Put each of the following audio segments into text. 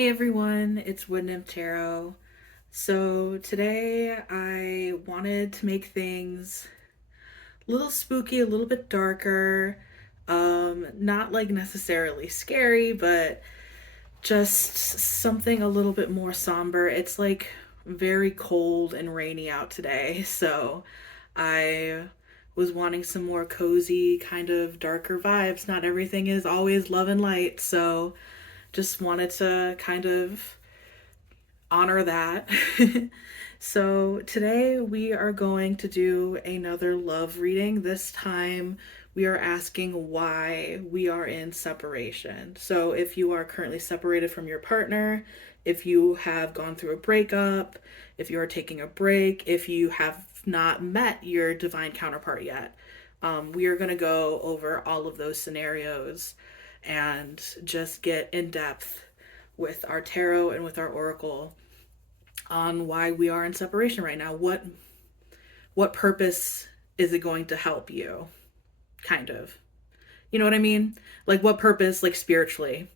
Hey everyone, it's Woodnymph Tarot. So today I wanted to make things a little spooky, a little bit darker. Not like necessarily scary, but just something a little bit more somber. It's like very cold and rainy out today, so I was wanting some more cozy, kind of darker vibes. Not everything is always love and light, so just wanted to kind of honor that. So today we are going to do another love reading. This time we are asking why we are in separation. So if you are currently separated from your partner, if you have gone through a breakup, if you are taking a break, if you have not met your divine counterpart yet, we are going to go over all of those scenarios and just get in depth with our tarot and with our oracle on why we are in separation right now. What purpose is it going to help you? Kind of. You know what I mean? Like what purpose, like spiritually,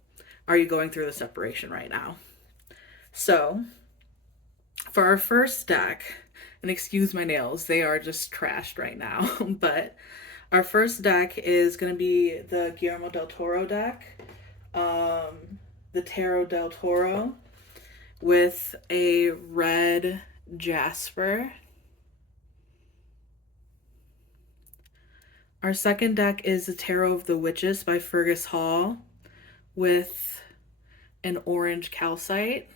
are you going through the separation right now? So, for our first deck, and excuse my nails, they are just trashed right now, but our first deck is going to be the Guillermo del Toro deck, the Tarot del Toro, with a red jasper. Our second deck is the Tarot of the Witches by Fergus Hall with an orange calcite.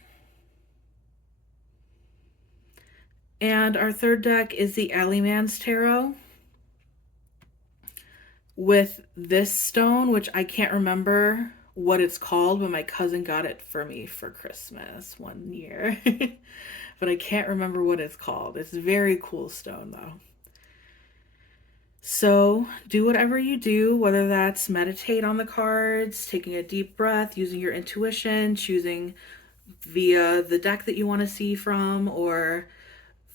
And our third deck is the Alleyman's Tarot with this stone, which I can't remember what it's called, but my cousin got it for me for Christmas one year. But I can't remember what it's called. It's a very cool stone though. So do whatever you do, whether that's meditate on the cards, taking a deep breath, using your intuition, choosing via the deck that you want to see from, or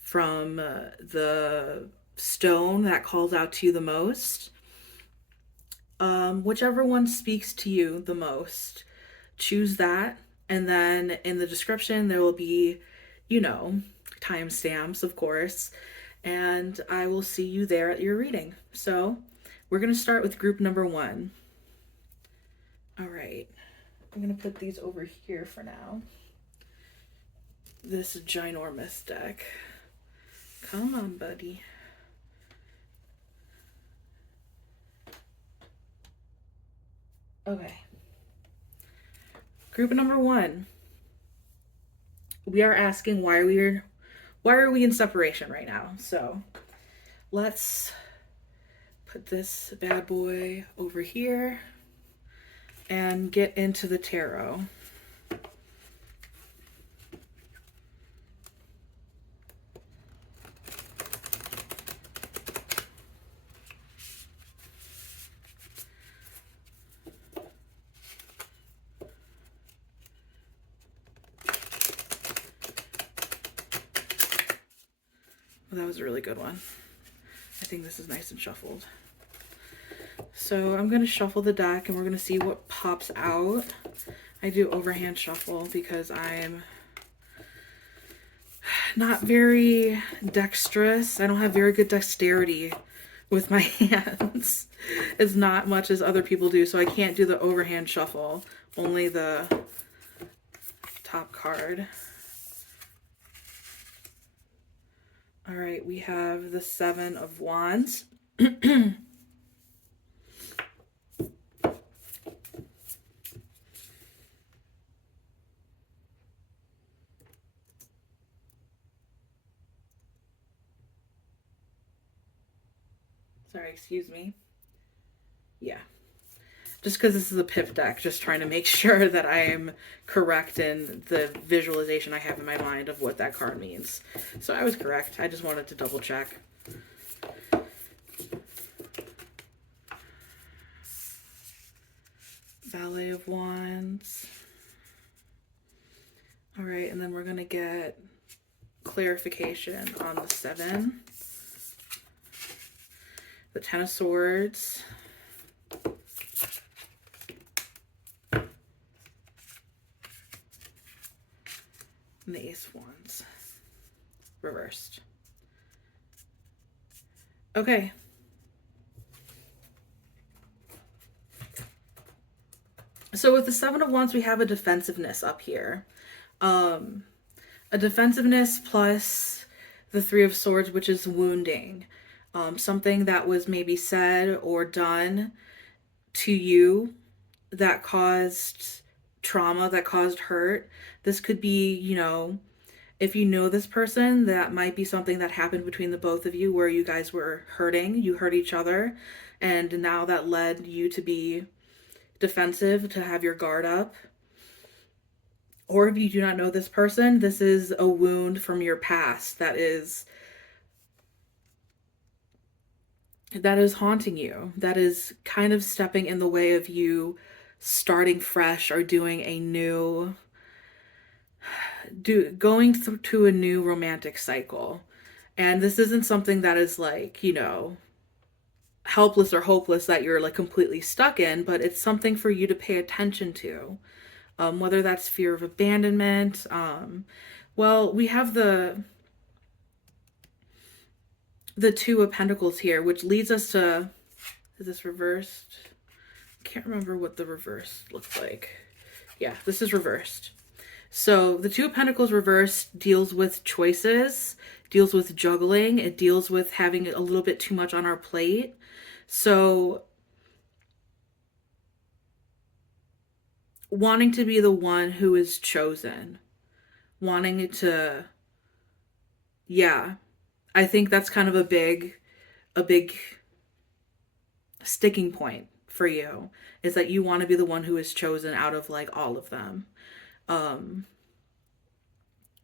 from the stone that calls out to you the most. Whichever one speaks to you the most, choose that. And then in the description, there will be, timestamps, of course. And I will see you there at your reading. So we're going to start with group number 1. All right. I'm going to put these over here for now. This ginormous deck. Come on, buddy. Okay. Group number 1. We are asking why are we in separation right now? So let's put this bad boy over here and get into the tarot. Well, that was a really good one. I think this is nice and shuffled. So I'm going to shuffle the deck and we're going to see what pops out. I do overhand shuffle because I'm not very dexterous. I don't have very good dexterity with my hands. As not much as other people do, so I can't do the overhand shuffle, only the top card. All right, we have the 7 of Wands. Sorry, excuse me. Yeah. Just because this is a pip deck, just trying to make sure that I am correct in the visualization I have in my mind of what that card means. So I was correct. I just wanted to double check. Valet of Wands. All right, and then we're going to get clarification on the 7. The 10 of Swords. and the Ace of Wands reversed. Okay. So with the Seven of Wands, we have a defensiveness up here. A defensiveness plus the Three of Swords, which is wounding. Something that was maybe said or done to you that caused trauma, that caused hurt. This could be, if you know this person, that might be something that happened between the both of you where you guys were hurting, you hurt each other, and now that led you to be defensive, to have your guard up. Or if you do not know this person, this is a wound from your past that is haunting you, that is kind of stepping in the way of you starting fresh or doing a new going through a new romantic cycle. And this isn't something that is like, helpless or hopeless that you're like completely stuck in, but it's something for you to pay attention to. Whether that's fear of abandonment. Well, we have the Two of Pentacles here, which leads us to, is this reversed? I can't remember what the reverse looks like. Yeah, this is reversed. So the Two of Pentacles reversed deals with choices, deals with juggling. It deals with having a little bit too much on our plate. So wanting to be the one who is chosen, wanting to, yeah, I think that's kind of a big sticking point for you, is that you want to be the one who is chosen out of like all of them.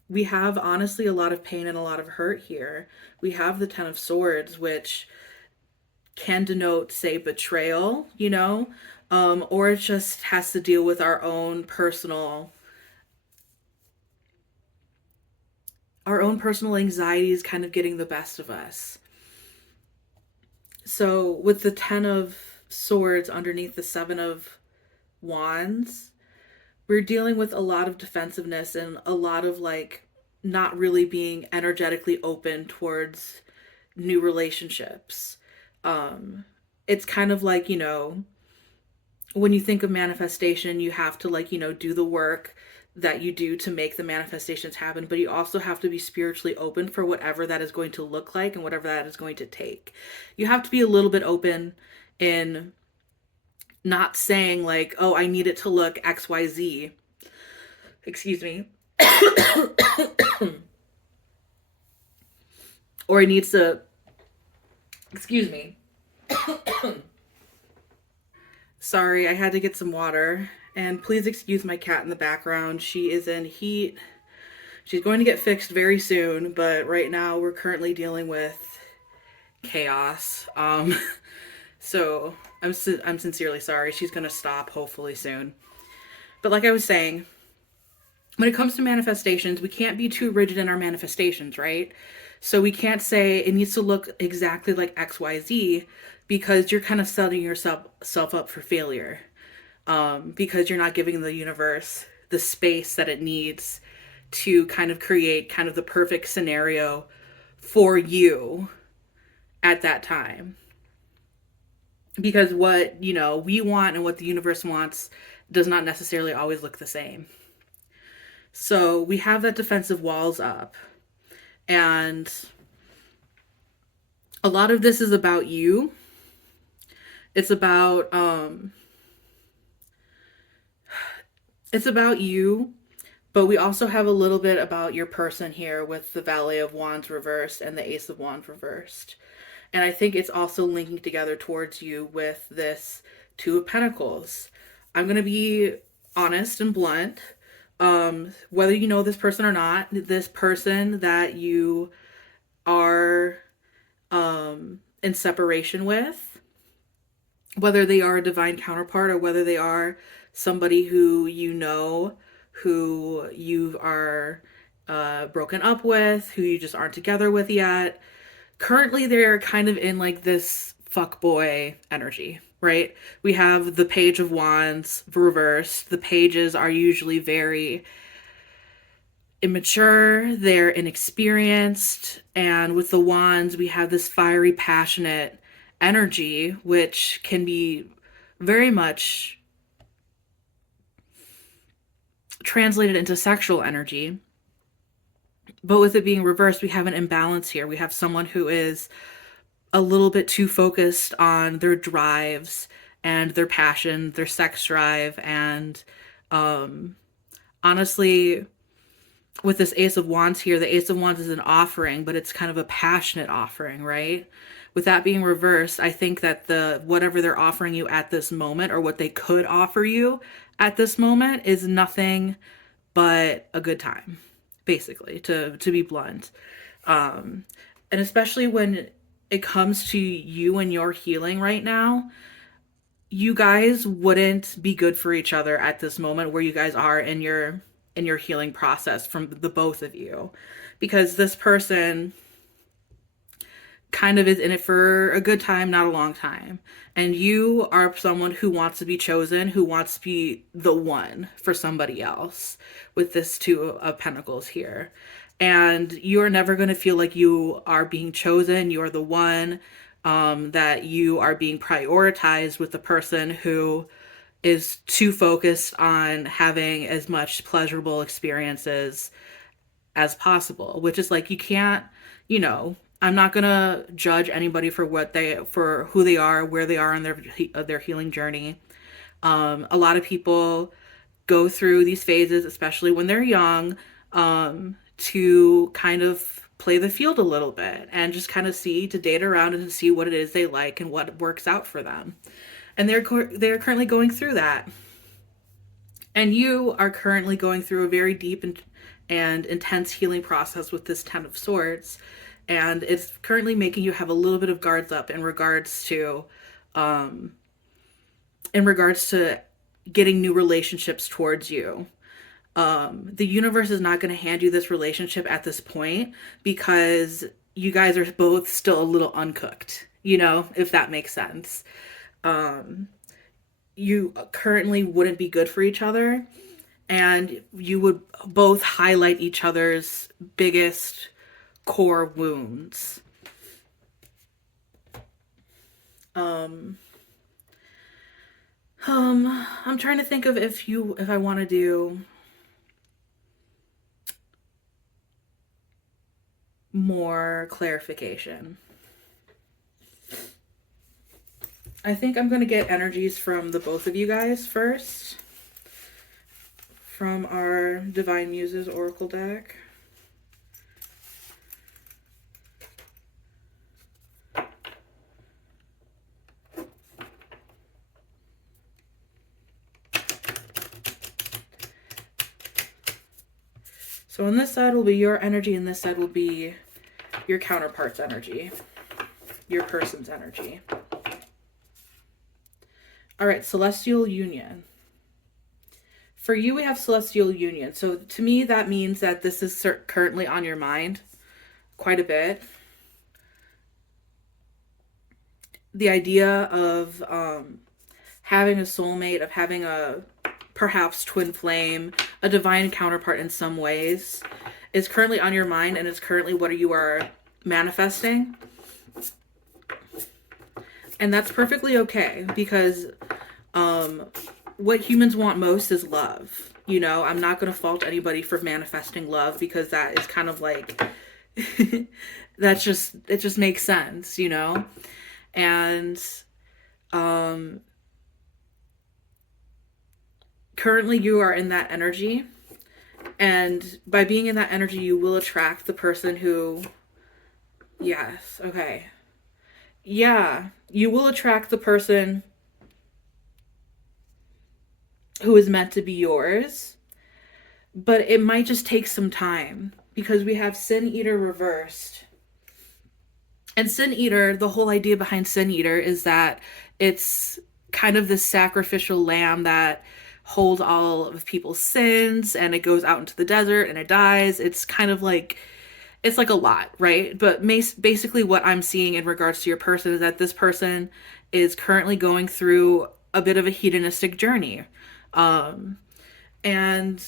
We have honestly a lot of pain and a lot of hurt here. We have the Ten of Swords, which can denote, say, betrayal, or it just has to deal with our own personal anxieties kind of getting the best of us. So with the Ten of Swords underneath the Seven of Wands, we're dealing with a lot of defensiveness and a lot of like not really being energetically open towards new relationships. It's kind of like, when you think of manifestation, you have to like, do the work that you do to make the manifestations happen, but you also have to be spiritually open for whatever that is going to look like and whatever that is going to take. You have to be a little bit open in not saying like, oh, I need it to look XYZ. Excuse me. Or it needs to, excuse me. Sorry, I had to get some water. And please excuse my cat in the background. She is in heat. She's going to get fixed very soon, but right now we're currently dealing with chaos. So I'm sincerely sorry. She's going to stop hopefully soon. But like I was saying, when it comes to manifestations, we can't be too rigid in our manifestations, right? So we can't say it needs to look exactly like XYZ, because you're kind of setting yourself up for failure. Because you're not giving the universe the space that it needs to kind of create kind of the perfect scenario for you at that time. Because what, we want and what the universe wants does not necessarily always look the same. So we have that defensive walls up. And a lot of this is about you. It's about you, but we also have a little bit about your person here with the Valet of Wands reversed and the Ace of Wands reversed. And I think it's also linking together towards you with this Two of Pentacles. I'm going to be honest and blunt. Whether you know this person or not, this person that you are in separation with, whether they are a divine counterpart or whether they are somebody who who you are broken up with, who you just aren't together with yet, currently they're kind of in like this fuckboy energy, right? We have the Page of Wands reversed. The pages are usually very immature, they're inexperienced, and with the wands, we have this fiery, passionate energy, which can be very much translated into sexual energy. But with it being reversed, we have an imbalance here. We have someone who is a little bit too focused on their drives and their passion, their sex drive, and um, honestly, with this Ace of Wands here, the Ace of Wands is an offering, but it's kind of a passionate offering, right? With that being reversed, I think that the whatever they're offering you at this moment, or what they could offer you at this moment, is nothing but a good time, basically, to be blunt. Um, and especially when it comes to you and your healing right now, you guys wouldn't be good for each other at this moment where you guys are in your healing process from the both of you, because this person kind of is in it for a good time, not a long time. And you are someone who wants to be chosen, who wants to be the one for somebody else with this Two of Pentacles here. And you're never going to feel like you are being chosen. You're the one, that you are being prioritized with the person who is too focused on having as much pleasurable experiences as possible, which is like, you can't, I'm not going to judge anybody for who they are, where they are in their healing journey. A lot of people go through these phases, especially when they're young, to kind of play the field a little bit and just kind of to date around and to see what it is they like and what works out for them. And they're currently going through that. And you are currently going through a very deep and intense healing process with this Ten of Swords. And it's currently making you have a little bit of guards up in regards to getting new relationships towards you. The universe is not going to hand you this relationship at this point because you guys are both still a little uncooked, if that makes sense. You currently wouldn't be good for each other, and you would both highlight each other's biggest core wounds. I'm trying to think of if I want to do more clarification. I think I'm going to get energies from the both of you guys first, from our Divine Muses Oracle deck. So on this side will be your energy, and this side will be your counterpart's energy, your person's energy. All right, Celestial Union. For you, we have Celestial Union. So to me, that means that this is currently on your mind quite a bit. The idea of having a soulmate, of having a perhaps twin flame, a divine counterpart in some ways, is currently on your mind, and it's currently what you are manifesting. And that's perfectly okay, because what humans want most is love. I'm not going to fault anybody for manifesting love, because that is kind of like, it just makes sense, And currently you are in that energy, and by being in that energy, you will attract the person who, yes, okay. Yeah, you will attract the person who is meant to be yours, but it might just take some time, because we have Sin Eater reversed. And Sin Eater, the whole idea behind Sin Eater is that it's kind of this sacrificial lamb that holds all of people's sins, and it goes out into the desert and it dies. It's kind of like, it's like a lot, right? But basically what I'm seeing in regards to your person is that this person is currently going through a bit of a hedonistic journey. And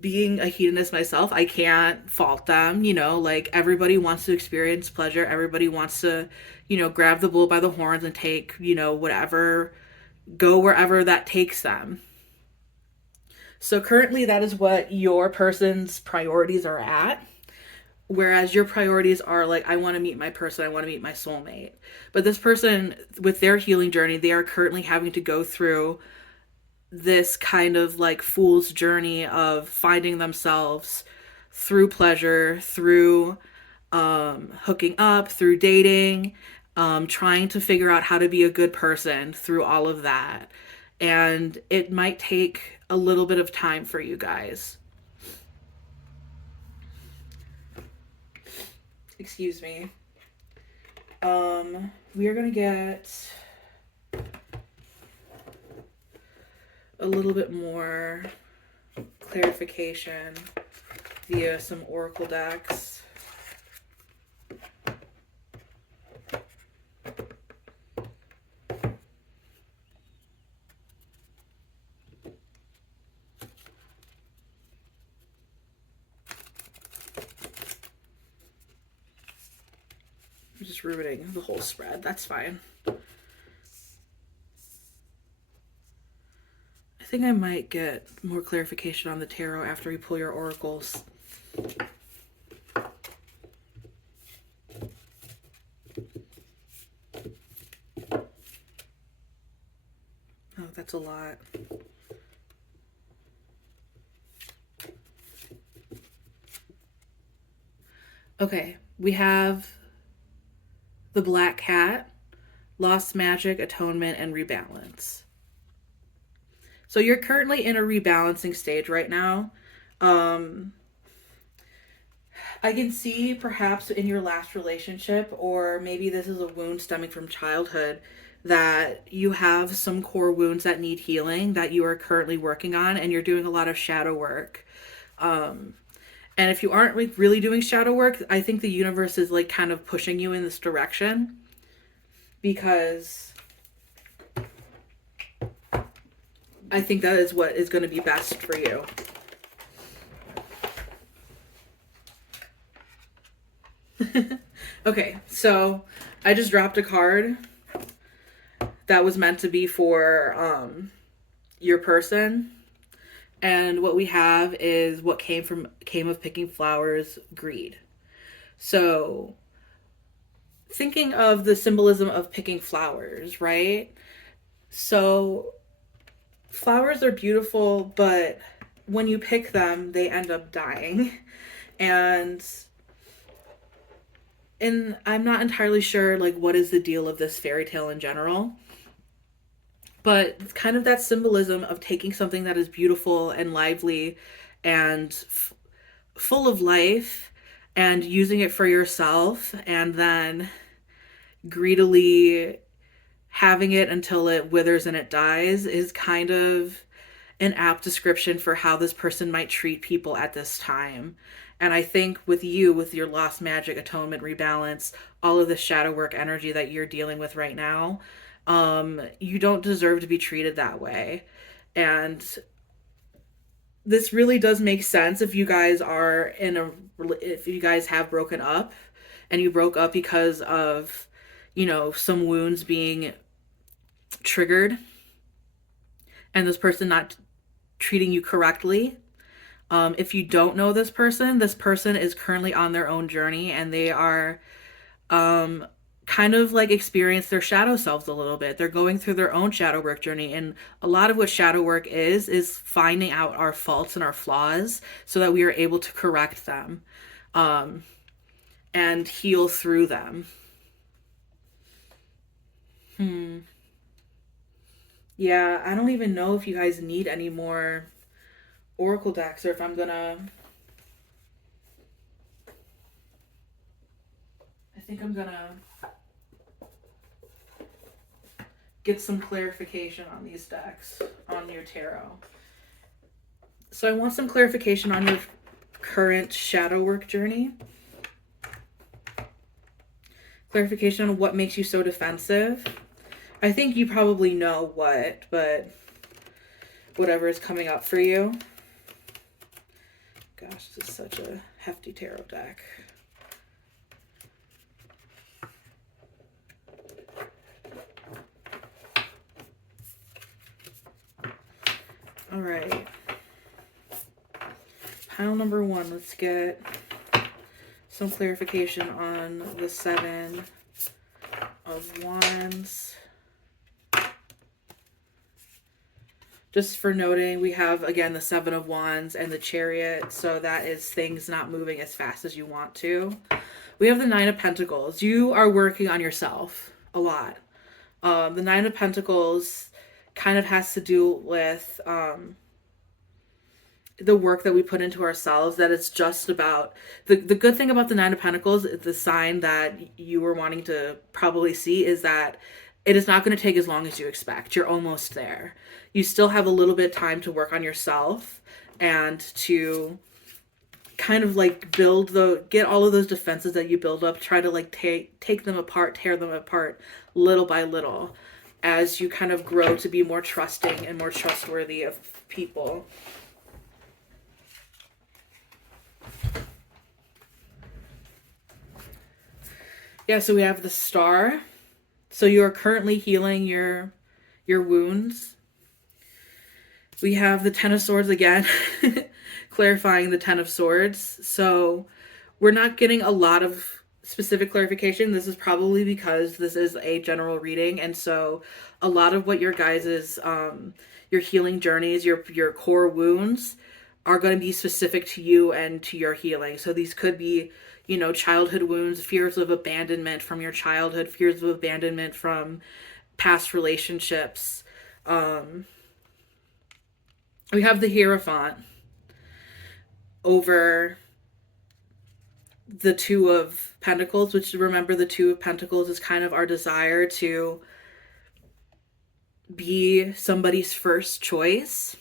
being a hedonist myself, I can't fault them, you know, like everybody wants to experience pleasure. Everybody wants to, you know, grab the bull by the horns and take, you know, whatever, go wherever that takes them. So currently that is what your person's priorities are at. Whereas your priorities are like, I want to meet my person, I want to meet my soulmate. But this person, with their healing journey, they are currently having to go through this kind of like fool's journey of finding themselves through pleasure, through hooking up, through dating, trying to figure out how to be a good person through all of that. And it might take a little bit of time for you guys. Excuse me. We are going to get a little bit more clarification via some oracle decks. I'm just ruining the whole spread. That's fine. I think I might get more clarification on the tarot after we pull your oracles. Oh, that's a lot. Okay, we have the Black Cat, Lost Magic, Atonement, and Rebalance. So you're currently in a rebalancing stage right now. Um, I can see perhaps in your last relationship, or maybe this is a wound stemming from childhood, that you have some core wounds that need healing that you are currently working on, and you're doing a lot of shadow work. Um, and if you aren't like really doing shadow work, I think the universe is like kind of pushing you in this direction because I think that is what is going to be best for you. Okay, so I just dropped a card that was meant to be for your person. And what we have is what came of picking flowers, greed. So thinking of the symbolism of picking flowers, right? So flowers are beautiful, but when you pick them, they end up dying. And I'm not entirely sure like what is the deal of this fairy tale in general. But it's kind of that symbolism of taking something that is beautiful and lively and full of life and using it for yourself and then greedily having it until it withers and it dies is kind of an apt description for how this person might treat people at this time. And I think with you, with your lost magic, atonement, rebalance, all of the shadow work energy that you're dealing with right now, you don't deserve to be treated that way. And this really does make sense if you guys are if you guys have broken up and you broke up because of, you know, some wounds being triggered and this person not treating you correctly. If you don't know this person is currently on their own journey and they are kind of like experience their shadow selves a little bit. They're going through their own shadow work journey. And a lot of what shadow work is finding out our faults and our flaws so that we are able to correct them and heal through them. Yeah, I don't even know if you guys need any more oracle decks or if I'm gonna. I think I'm gonna get some clarification on these decks, on your tarot. So I want some clarification on your current shadow work journey. Clarification on what makes you so defensive. I think you probably know what, but whatever is coming up for you. Gosh, this is such a hefty tarot deck. All right. Pile number 1, let's get some clarification on the 7 of Wands. Just for noting, we have, again, the 7 of Wands and the Chariot, so that is things not moving as fast as you want to. We have the 9 of Pentacles. You are working on yourself a lot. The 9 of Pentacles kind of has to do with the work that we put into ourselves, that it's just about the good thing about the 9 of Pentacles, the sign that you were wanting to probably see, is that it is not going to take as long as you expect. You're almost there. You still have a little bit of time to work on yourself and to kind of like get all of those defenses that you build up, try to like take them apart, tear them apart little by little as you kind of grow to be more trusting and more trustworthy of people. Yeah, so we have the Star. So you are currently healing your wounds. We have the 10 of Swords again, clarifying the 10 of Swords. So we're not getting a lot of specific clarification. This is probably because this is a general reading, and so a lot of what your guys's your healing journeys, your core wounds are going to be specific to you and to your healing. So these could be, you know, childhood wounds, fears of abandonment from your childhood, fears of abandonment from past relationships. We have the Hierophant over the 2 of Pentacles, which, remember, the 2 of Pentacles is kind of our desire to be somebody's first choice.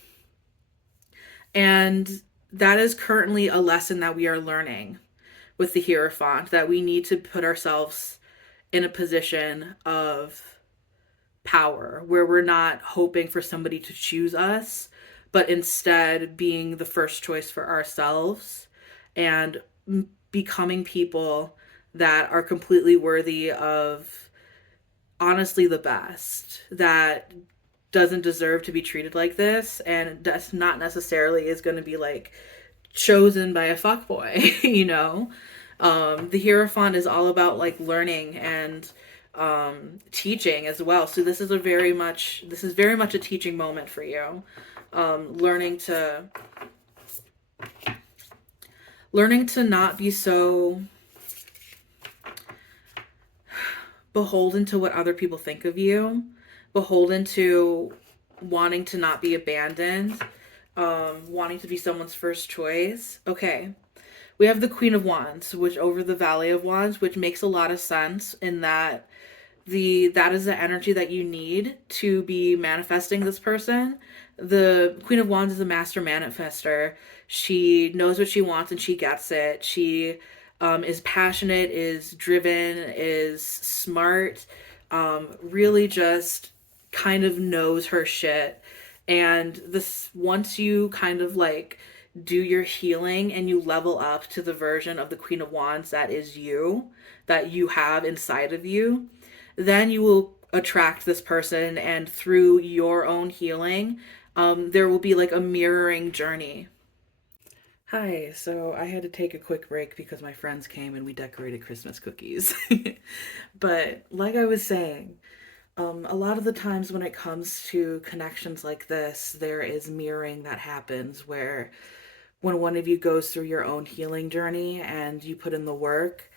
And that is currently a lesson that we are learning with the Hierophant, that we need to put ourselves in a position of power where we're not hoping for somebody to choose us, but instead being the first choice for ourselves and becoming people that are completely worthy of, honestly, the best, that doesn't deserve to be treated like this, and that's not necessarily is going to be like chosen by a fuckboy, you know? The Hierophant is all about like learning and teaching as well. So this is very much a teaching moment for you. Learning to not be so beholden to what other people think of you, beholden to wanting to not be abandoned, wanting to be someone's first choice. Okay. We have the Queen of Wands, which over the Valley of Wands, which makes a lot of sense in that that is the energy that you need to be manifesting this person. The Queen of Wands is a master manifester. She knows what she wants and she gets it. She is passionate, is driven, is smart, really just kind of knows her shit. And this, once you kind of like do your healing and you level up to the version of the Queen of Wands that is you, that you have inside of you, then you will attract this person, and through your own healing, there will be like a mirroring journey. Hi, so I had to take a quick break because my friends came and we decorated Christmas cookies. But like I was saying, a lot of the times when it comes to connections like this, there is mirroring that happens where when one of you goes through your own healing journey and you put in the work,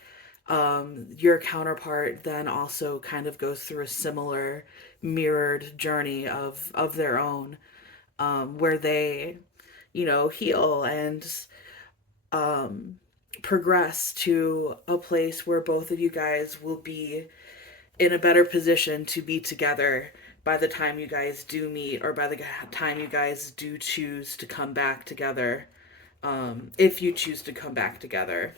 your counterpart then also kind of goes through a similar mirrored journey of their own, where they, you know, heal and progress to a place where both of you guys will be in a better position to be together by the time you guys do meet, or by the time you guys do choose to come back together, if you choose to come back together.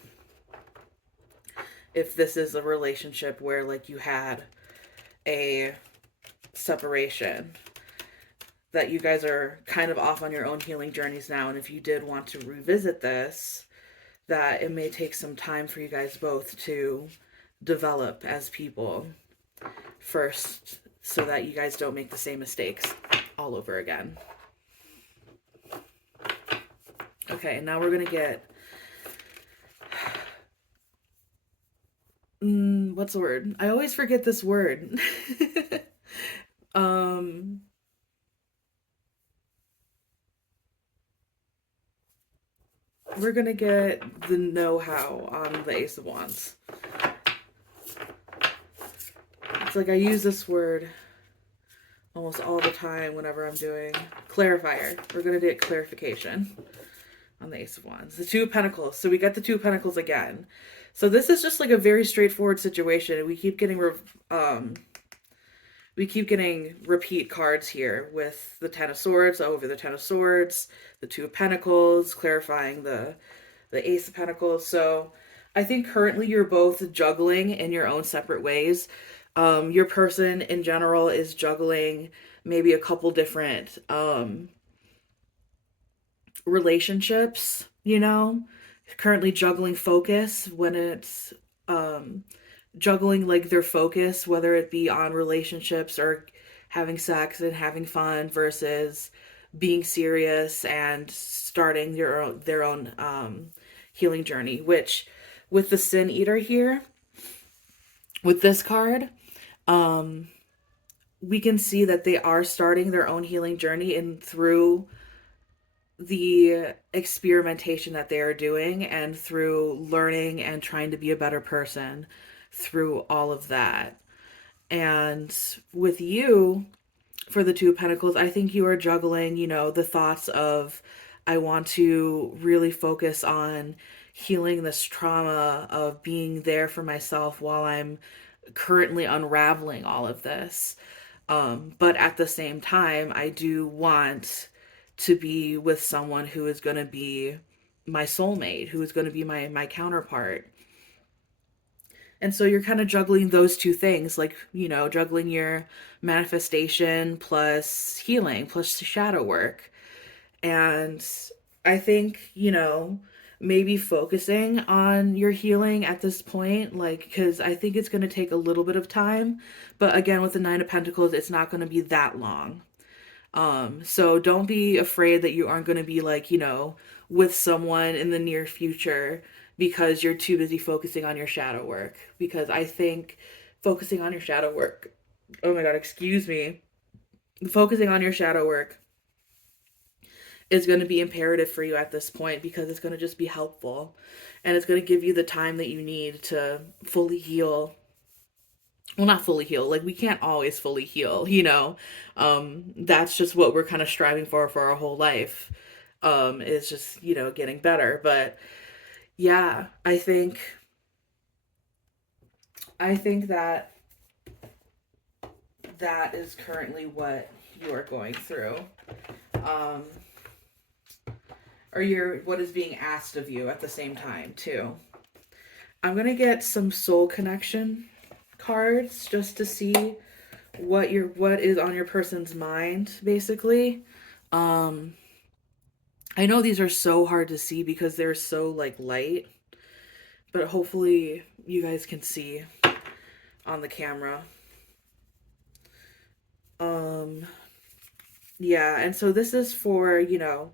If this is a relationship where like you had a separation. that you guys are kind of off on your own healing journeys now. And if you did want to revisit this, that it may take some time for you guys both to develop as people first, so that you guys don't make the same mistakes all over again. Okay, now we're going to get... what's the word? I always forget this word. We're going to get the know-how on the Ace of Wands. It's like I use this word almost all the time whenever I'm doing clarifier. We're going to get clarification on the Ace of Wands. The Two of Pentacles. So we got the Two of Pentacles again. So this is just like a very straightforward situation. We keep getting repeat cards here with the Ten of Swords over the Ten of Swords, the Two of Pentacles, clarifying the Ace of Pentacles. So I think currently you're both juggling in your own separate ways. Your person in general is juggling maybe a couple different relationships, you know, currently juggling focus when it's juggling like their focus, whether it be on relationships or having sex and having fun versus being serious and starting their own healing journey. Which with the Sin Eater here, with this card, we can see that they are starting their own healing journey, and through the experimentation that they are doing and through learning and trying to be a better person through all of that. And with you, for the Two of Pentacles, I think you are juggling, you know, the thoughts of, I want to really focus on healing this trauma of being there for myself while I'm currently unraveling all of this. But at the same time, I do want to be with someone who is going to be my soulmate, who is going to be my counterpart. And so you're kind of juggling those two things, like, you know, juggling your manifestation plus healing plus shadow work. And I think, you know, maybe focusing on your healing at this point, like, because I think it's going to take a little bit of time. But again, with the Nine of Pentacles, it's not going to be that long. So don't be afraid that you aren't going to be like, you know, with someone in the near future because you're too busy focusing on your shadow work. Because I think focusing on your shadow work, oh my God, excuse me, focusing on your shadow work is going to be imperative for you at this point, because it's going to just be helpful and it's going to give you the time that you need to fully heal. Well, not fully heal, like we can't always fully heal, you know. That's just what we're kind of striving for our whole life, is just, you know, getting better. But yeah, I think that that is currently what you are going through, or what is being asked of you at the same time too. I'm gonna get some soul connection cards just to see what is on your person's mind, basically. I know these are so hard to see because they're so like light, but hopefully you guys can see on the camera. Yeah, and so this is for, you know,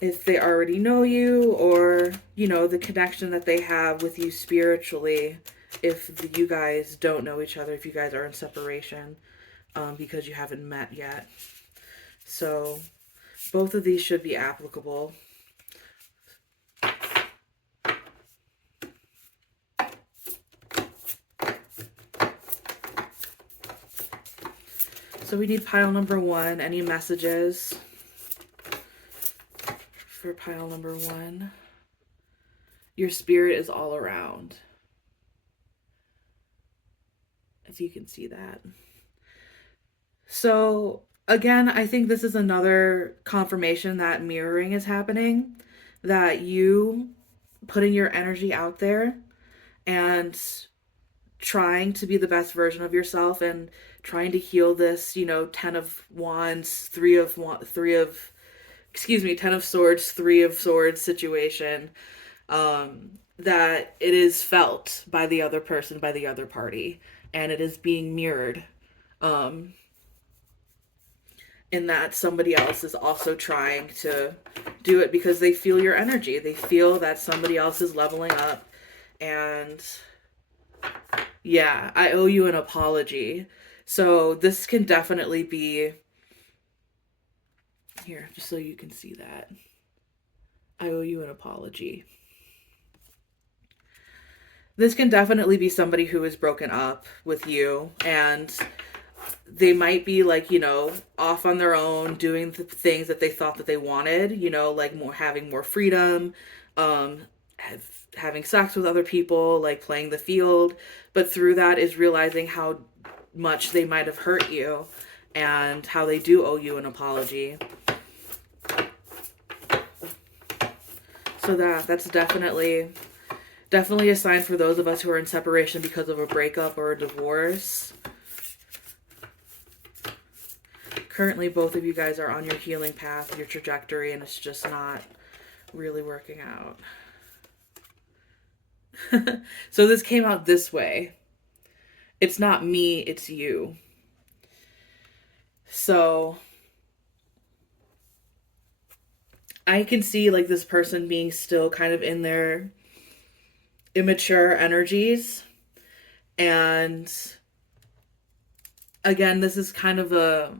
if they already know you, or, you know, the connection that they have with you spiritually, if you guys don't know each other, if you guys are in separation, because you haven't met yet. So both of these should be applicable. So we need pile number one. Any messages for pile number one? Your spirit is all around, if you can see that. So again, I think this is another confirmation that mirroring is happening, that you putting your energy out there and trying to be the best version of yourself and trying to heal this, 10 of wands, 10 of swords, 3 of swords situation, that it is felt by the other person, by the other party, and it is being mirrored, um, in that somebody else is also trying to do it because they feel your energy. They feel that somebody else is leveling up, and yeah, I owe you an apology. So this can definitely be here, just so you can see that. I owe you an apology. This can definitely be somebody who is broken up with you, and they might be like, off on their own doing the things that they thought that they wanted, like having more freedom, um, having sex with other people, like playing the field. But through that is realizing how much they might have hurt you and how they do owe you an apology. So that's definitely a sign for those of us who are in separation because of a breakup or a divorce. Currently, both of you guys are on your healing path, your trajectory, and it's just not really working out. So this came out this way. It's not me, it's you. So I can see like this person being still kind of in their immature energies. And again, this is kind of a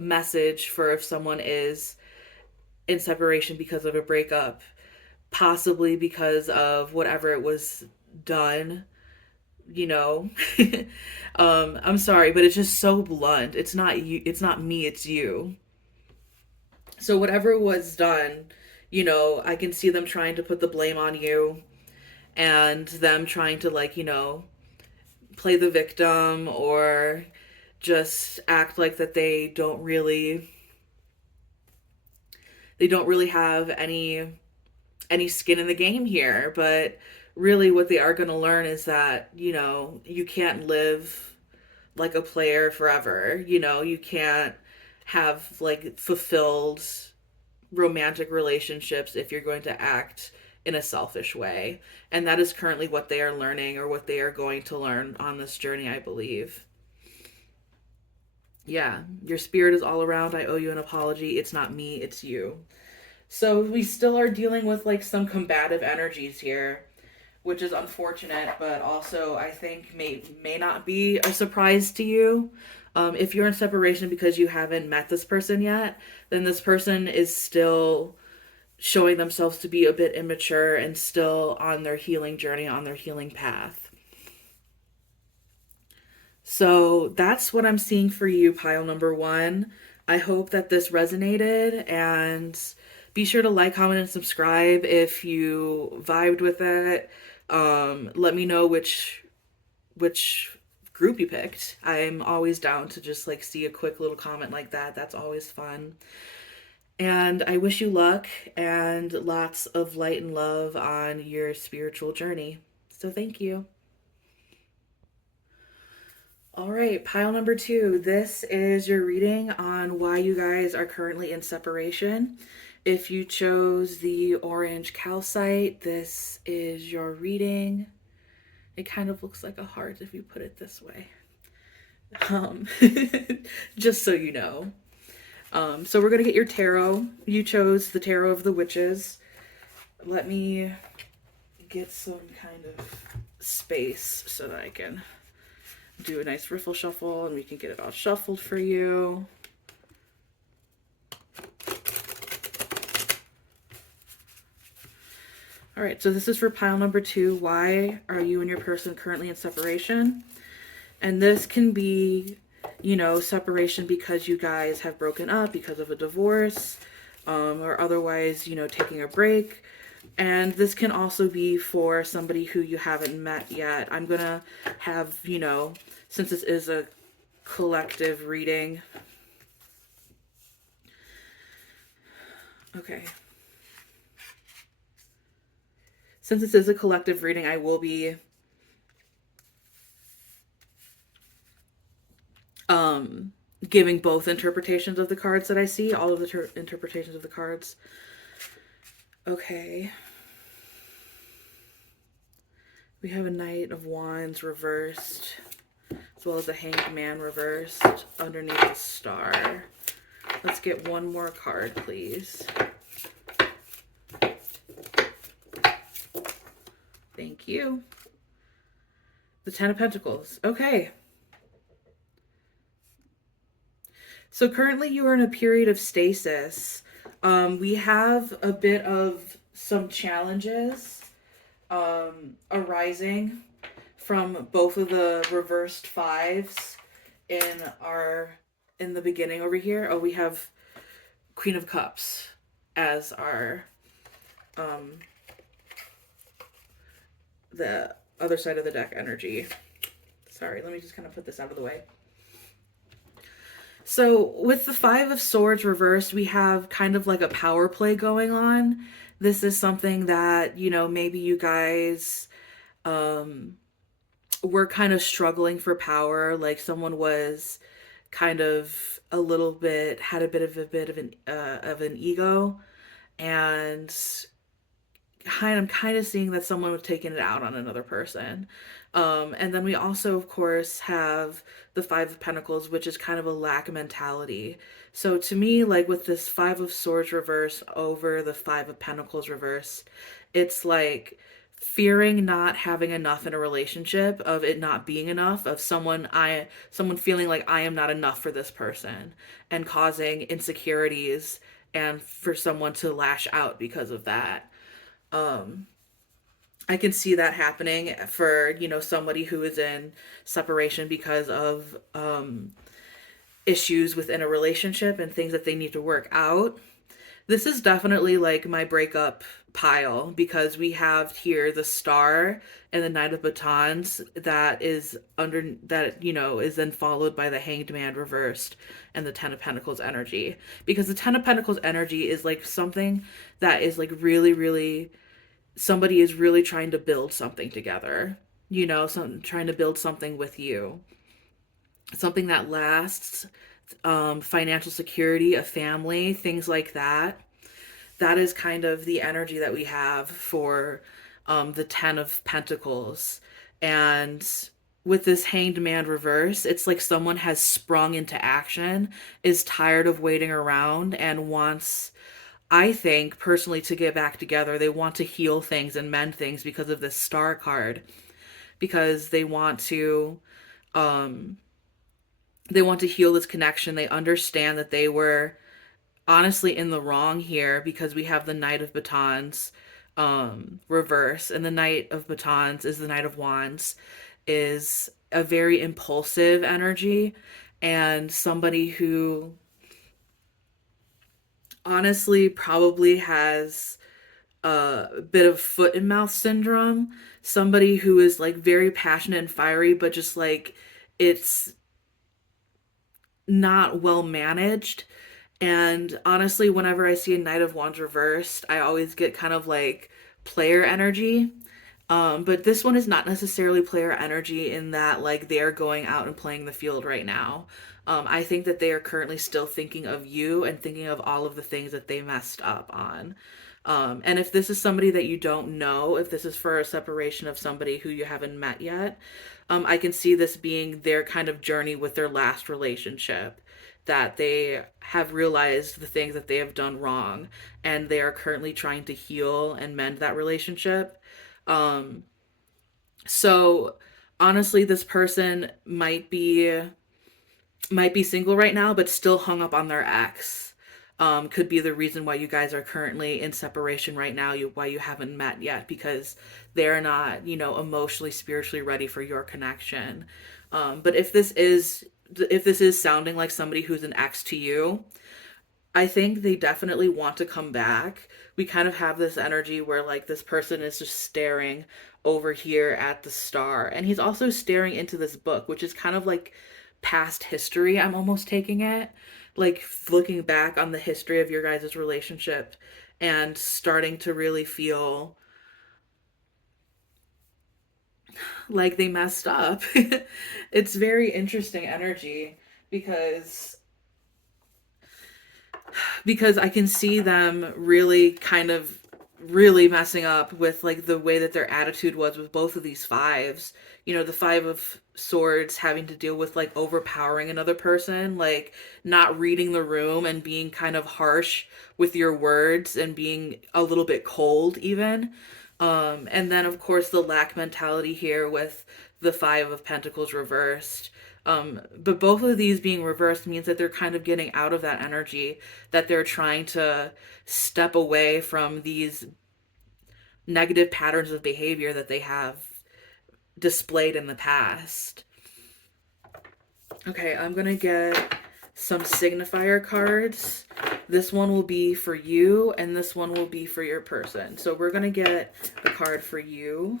message for if someone is in separation because of a breakup, possibly because of whatever it was done, I'm sorry, but it's just so blunt. It's not you, it's not me, it's you. So whatever was done, I can see them trying to put the blame on you, and them trying to play the victim, or just act like that they don't really have any skin in the game here. But really what they are going to learn is that, you can't live like a player forever. You can't have like fulfilled romantic relationships if you're going to act in a selfish way. And that is currently what they are learning, or what they are going to learn on this journey, I believe. Yeah, your spirit is all around. I owe you an apology. It's not me, it's you. So we still are dealing with like some combative energies here, which is unfortunate, but also I think may not be a surprise to you. If you're in separation because you haven't met this person yet, then this person is still showing themselves to be a bit immature and still on their healing journey, on their healing path. So that's what I'm seeing for you, pile number 1. I hope that this resonated, and be sure to like, comment, and subscribe if you vibed with it. Let me know which group you picked. I'm always down to just like see a quick little comment like that. That's always fun. And I wish you luck and lots of light and love on your spiritual journey. So thank you. All right, pile number 2. This is your reading on why you guys are currently in separation. If you chose the orange calcite, this is your reading. It kind of looks like a heart if you put it this way. Just so you know. So we're going to get your tarot. You chose the Tarot of the Witches. Let me get some kind of space so that I can do a nice riffle shuffle and we can get it all shuffled for you. All right, so this is for pile number 2. Why are you and your person currently in separation? And this can be, separation because you guys have broken up because of a divorce, or otherwise, taking a break. And this can also be for somebody who you haven't met yet. I'm going to have, since this is a collective reading. Okay. Since this is a collective reading, I will be giving both interpretations of the cards that I see, all of the interpretations of the cards. Okay. We have a Knight of Wands reversed, as well as a Hanged Man reversed underneath the star. Let's get one more card, please. Thank you. The Ten of Pentacles. Okay. So currently you are in a period of stasis. We have a bit of some challenges arising from both of the reversed fives in the beginning over here. Oh, we have Queen of Cups as our the other side of the deck energy. Sorry, let me just kind of put this out of the way. So with the Five of Swords reversed, we have kind of like a power play going on. This is something that, maybe you guys were kind of struggling for power, like someone was kind of a little bit had a bit of an ego, and I'm kind of seeing that someone was taking it out on another person. And then we also, of course, have the Five of Pentacles, which is kind of a lack mentality. So to me, like with this Five of Swords reverse over the Five of Pentacles reverse, it's like fearing not having enough in a relationship, of it not being enough, of someone feeling like I am not enough for this person, and causing insecurities, and for someone to lash out because of that. I can see that happening for, somebody who is in separation because of issues within a relationship and things that they need to work out. This is definitely like my breakup pile, because we have here the Star and the Knight of Batons that is is then followed by the Hanged Man reversed and the Ten of Pentacles energy. Because the Ten of Pentacles energy is like something that is like really, really, somebody is really trying to build something together, trying to build something with you, something that lasts, financial security, a family, things like that. That is kind of the energy that we have for the Ten of Pentacles. And with this Hanged Man reverse, it's like someone has sprung into action, is tired of waiting around, and wants, I think, personally, to get back together. They want to heal things and mend things because of this Star card, because um they want to heal this connection. They understand that they were honestly in the wrong here, because we have the Knight of Batons reverse, and the Knight of Batons is the Knight of Wands, is a very impulsive energy, and somebody who honestly probably has a bit of foot and mouth syndrome. Somebody who is like very passionate and fiery, but just like it's not well managed. And honestly, whenever I see a Knight of Wands reversed, I always get kind of like player energy. But this one is not necessarily player energy, in that like they're going out and playing the field right now. I think that they are currently still thinking of you and thinking of all of the things that they messed up on. And if this is somebody that you don't know, if this is for a separation of somebody who you haven't met yet, I can see this being their kind of journey with their last relationship, that they have realized the things that they have done wrong, and they are currently trying to heal and mend that relationship. Um, so honestly, this person might be single right now, but still hung up on their ex. Could be the reason why you guys are currently in separation right now, why you haven't met yet, because they're not, emotionally, spiritually ready for your connection. But if this is sounding like somebody who's an ex to you, I think they definitely want to come back. We kind of have this energy where like this person is just staring over here at the star, and he's also staring into this book, which is kind of like past history. I'm almost taking it like looking back on the history of your guys' relationship, and starting to really feel like they messed up. It's very interesting energy. because I can see them really kind of really messing up with like the way that their attitude was with both of these fives. You know, the five of swords having to deal with like overpowering another person, like not reading the room and being kind of harsh with your words and being a little bit cold even. And then of course the lack mentality here with the five of pentacles reversed. But both of these being reversed means that they're kind of getting out of that energy, that they're trying to step away from these negative patterns of behavior that they have displayed in the past. Okay, I'm gonna get some signifier cards. This one will be for you, and this one will be for your person. So we're gonna get a card for you.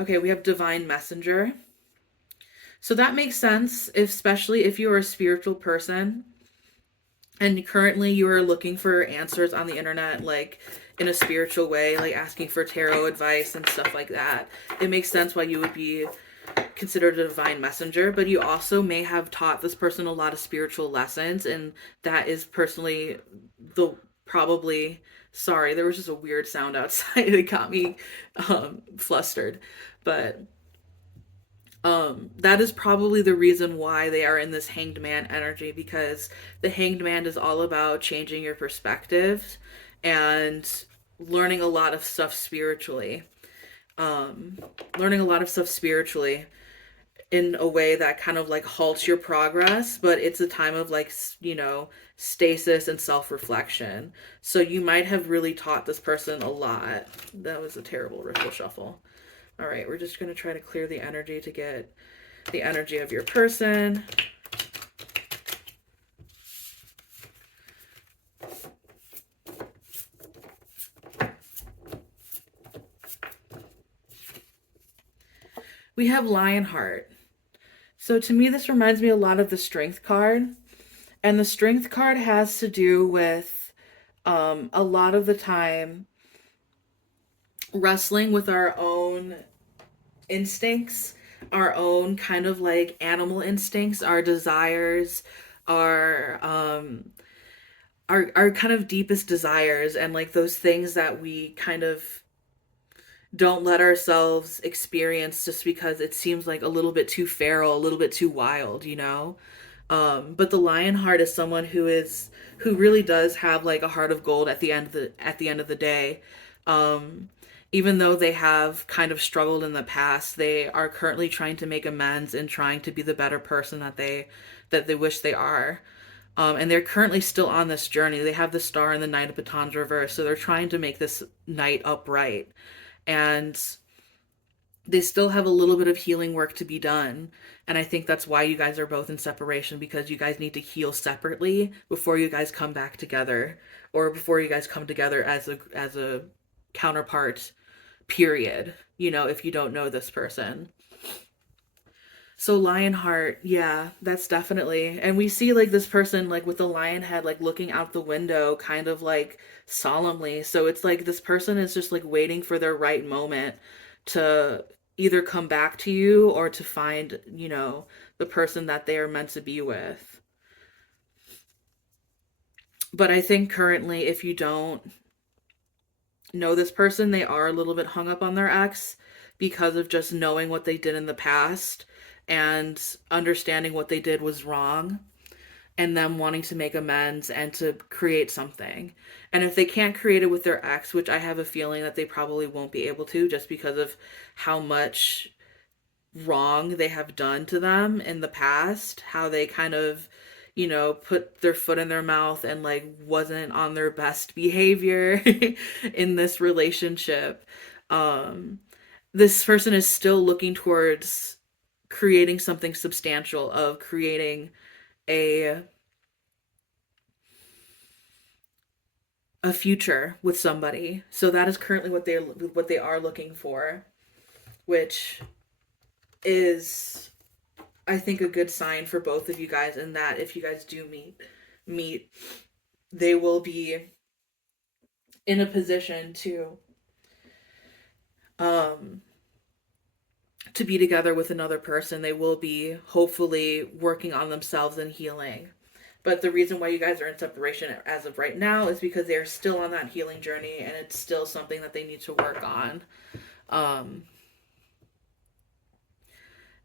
Okay, we have Divine Messenger. So that makes sense, especially if you're a spiritual person and currently you are looking for answers on the internet, like in a spiritual way, like asking for tarot advice and stuff like that. It makes sense why you would be considered a divine messenger, but you also may have taught this person a lot of spiritual lessons, and that is personally the probably sorry, there was just a weird sound outside that got me flustered. But that is probably the reason why they are in this hanged man energy, because the hanged man is all about changing your perspectives and learning a lot of stuff spiritually. Um, learning a lot of stuff spiritually in a way that kind of like halts your progress, but it's a time of like, you know, stasis and self reflection. So you might have really taught this person a lot. That was a terrible ritual shuffle. All right, we're just going to try to clear the energy to get the energy of your person. We have Lionheart. So to me, this reminds me a lot of the Strength card. And the Strength card has to do with a lot of the time wrestling with our own instincts, our own kind of like animal instincts, our desires, our our kind of deepest desires, and like those things that we kind of don't let ourselves experience just because it seems like a little bit too feral, a little bit too wild, you know? But the Lionheart is someone who really does have like a heart of gold at the end of the day. Um, Even though they have kind of struggled in the past, they are currently trying to make amends and trying to be the better person that they wish they are. And they're currently still on this journey. They have the Star and the Knight of Batons reversed, so they're trying to make this knight upright. And they still have a little bit of healing work to be done. And I think that's why you guys are both in separation, because you guys need to heal separately before you guys come back together, or before you guys come together as a counterpart, period. You know, if you don't know this person. So Lionheart, yeah, that's definitely. And we see like this person like with the lion head like looking out the window kind of like solemnly. So it's like this person is just like waiting for their right moment to either come back to you or to find, you know, the person that they are meant to be with. But I think currently if you don't know this person, they are a little bit hung up on their ex because of just knowing what they did in the past and understanding what they did was wrong, and them wanting to make amends and to create something. And if they can't create it with their ex, which I have a feeling that they probably won't be able to just because of how much wrong they have done to them in the past, how they kind of, you know, put their foot in their mouth and like wasn't on their best behavior in this relationship. Um this person is still looking towards creating something substantial, of creating a future with somebody. So that is currently what they are looking for, which is I think a good sign for both of you guys, in that if you guys do meet, they will be in a position um to be together with another person. They will be hopefully working on themselves and healing. But the reason why you guys are in separation as of right now is because they're still on that healing journey, and it's still something that they need to work on. Um,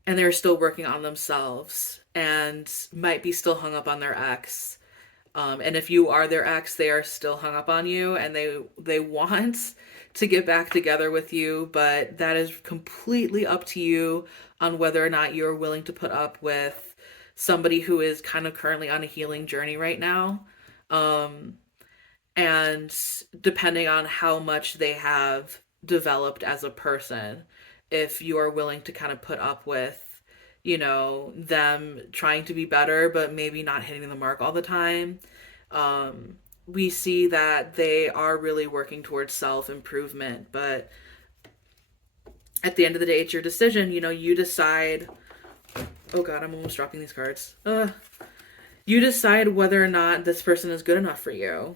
and they're still working on themselves and might be still hung up on their ex. And if you are their ex, they are still hung up on you, and they want to get back together with you, but that is completely up to you on whether or not you're willing to put up with somebody who is kind of currently on a healing journey right now. Um, and depending on how much they have developed as a person, if you are willing to kind of put up with, them trying to be better but maybe not hitting the mark all the time. We see that they are really working towards self improvement, but at the end of the day, it's your decision. You decide. Oh god, I'm almost dropping these cards. You decide whether or not this person is good enough for you.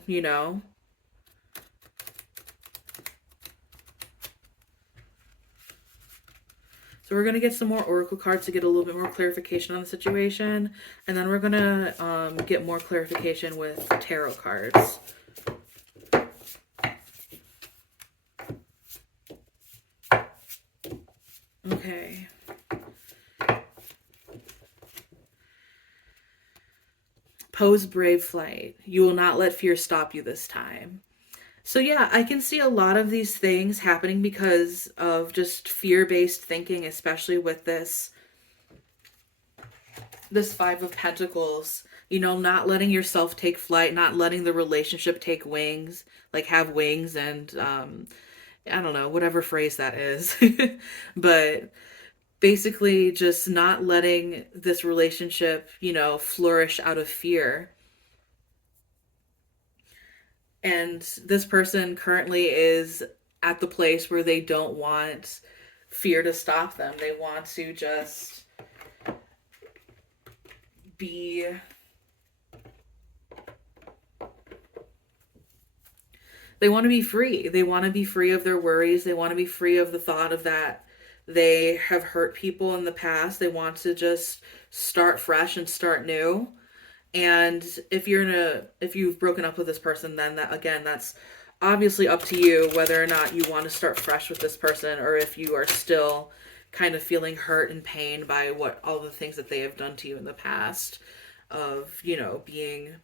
So we're going to get some more oracle cards to get a little bit more clarification on the situation. And then we're going to get more clarification with tarot cards. Okay. Pose brave flight. You will not let fear stop you this time. So yeah, I can see a lot of these things happening because of just fear-based thinking, especially with this Five of Pentacles. Not letting yourself take flight, not letting the relationship take wings, like have wings, and I don't know, whatever phrase that is. But basically just not letting this relationship, flourish out of fear. And this person currently is at the place where they don't want fear to stop them. They want to just be they want to be free. They want to be free of their worries. They want to be free of the thought of that they have hurt people in the past. They want to just start fresh and start new. And if you've broken up with this person, then that's obviously up to you whether or not you want to start fresh with this person, or if you are still kind of feeling hurt and pain by all the things that they have done to you in the past, of being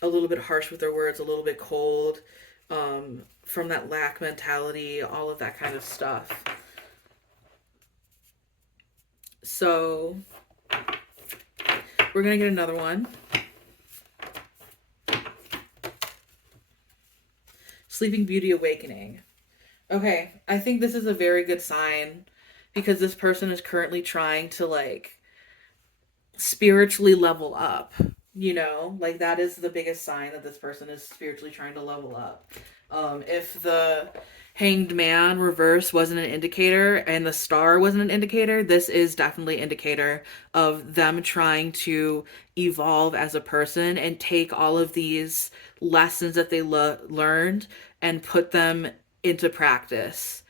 a little bit harsh with their words, a little bit cold, from that lack mentality, all of that kind of stuff. So we're gonna get another one. Sleeping Beauty Awakening. Okay, I think this is a very good sign because this person is currently trying to spiritually level up. That is the biggest sign that this person is spiritually trying to level up. If the Hanged Man reverse wasn't an indicator and the Star wasn't an indicator, this is definitely an indicator of them trying to evolve as a person and take all of these lessons that they learned and put them into practice.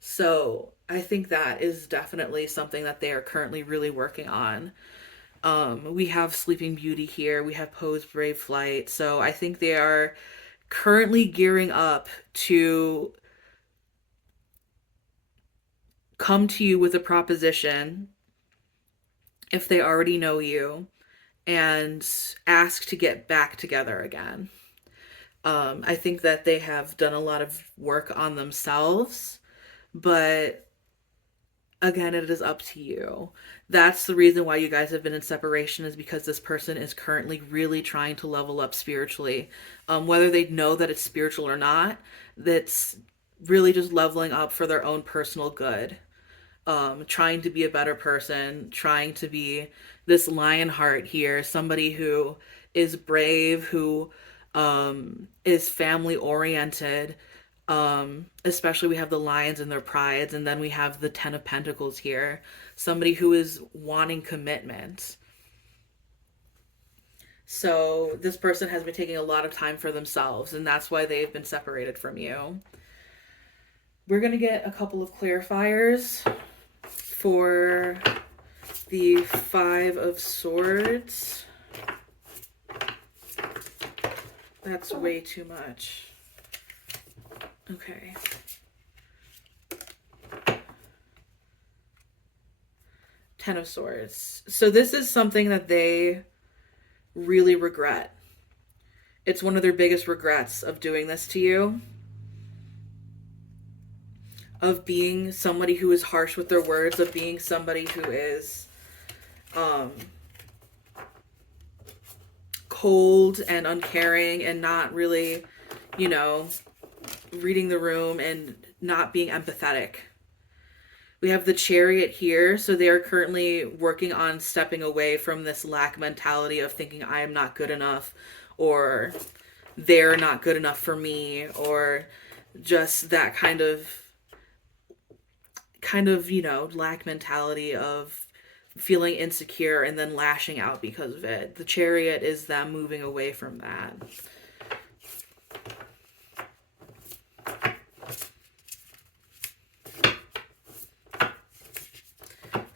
So I think that is definitely something that they are currently really working on. We have Sleeping Beauty here. We have Pose Brave Flight. So I think they are currently gearing up to come to you with a proposition if they already know you and ask to get back together again. I think that they have done a lot of work on themselves, but again, it is up to you. That's the reason why you guys have been in separation, is because this person is currently really trying to level up spiritually. Whether they know that it's spiritual or not, that's really just leveling up for their own personal good. Trying to be a better person, trying to be this lion heart here, somebody who is brave, who is family oriented. Especially we have the lions and their prides, and then we have the Ten of Pentacles here. Somebody who is wanting commitment. So this person has been taking a lot of time for themselves, and that's why they've been separated from you. We're going to get a couple of clarifiers for the Five of Swords. That's way too much. Okay. Ten of Swords. So this is something that they really regret. It's one of their biggest regrets of doing this to you. Of being somebody who is harsh with their words, of being somebody who is cold and uncaring and not really, reading the room and not being empathetic. We have the Chariot here, so they are currently working on stepping away from this lack mentality of thinking I am not good enough, or they're not good enough for me, or just that kind of lack mentality of feeling insecure and then lashing out because of it. The Chariot is them moving away from that.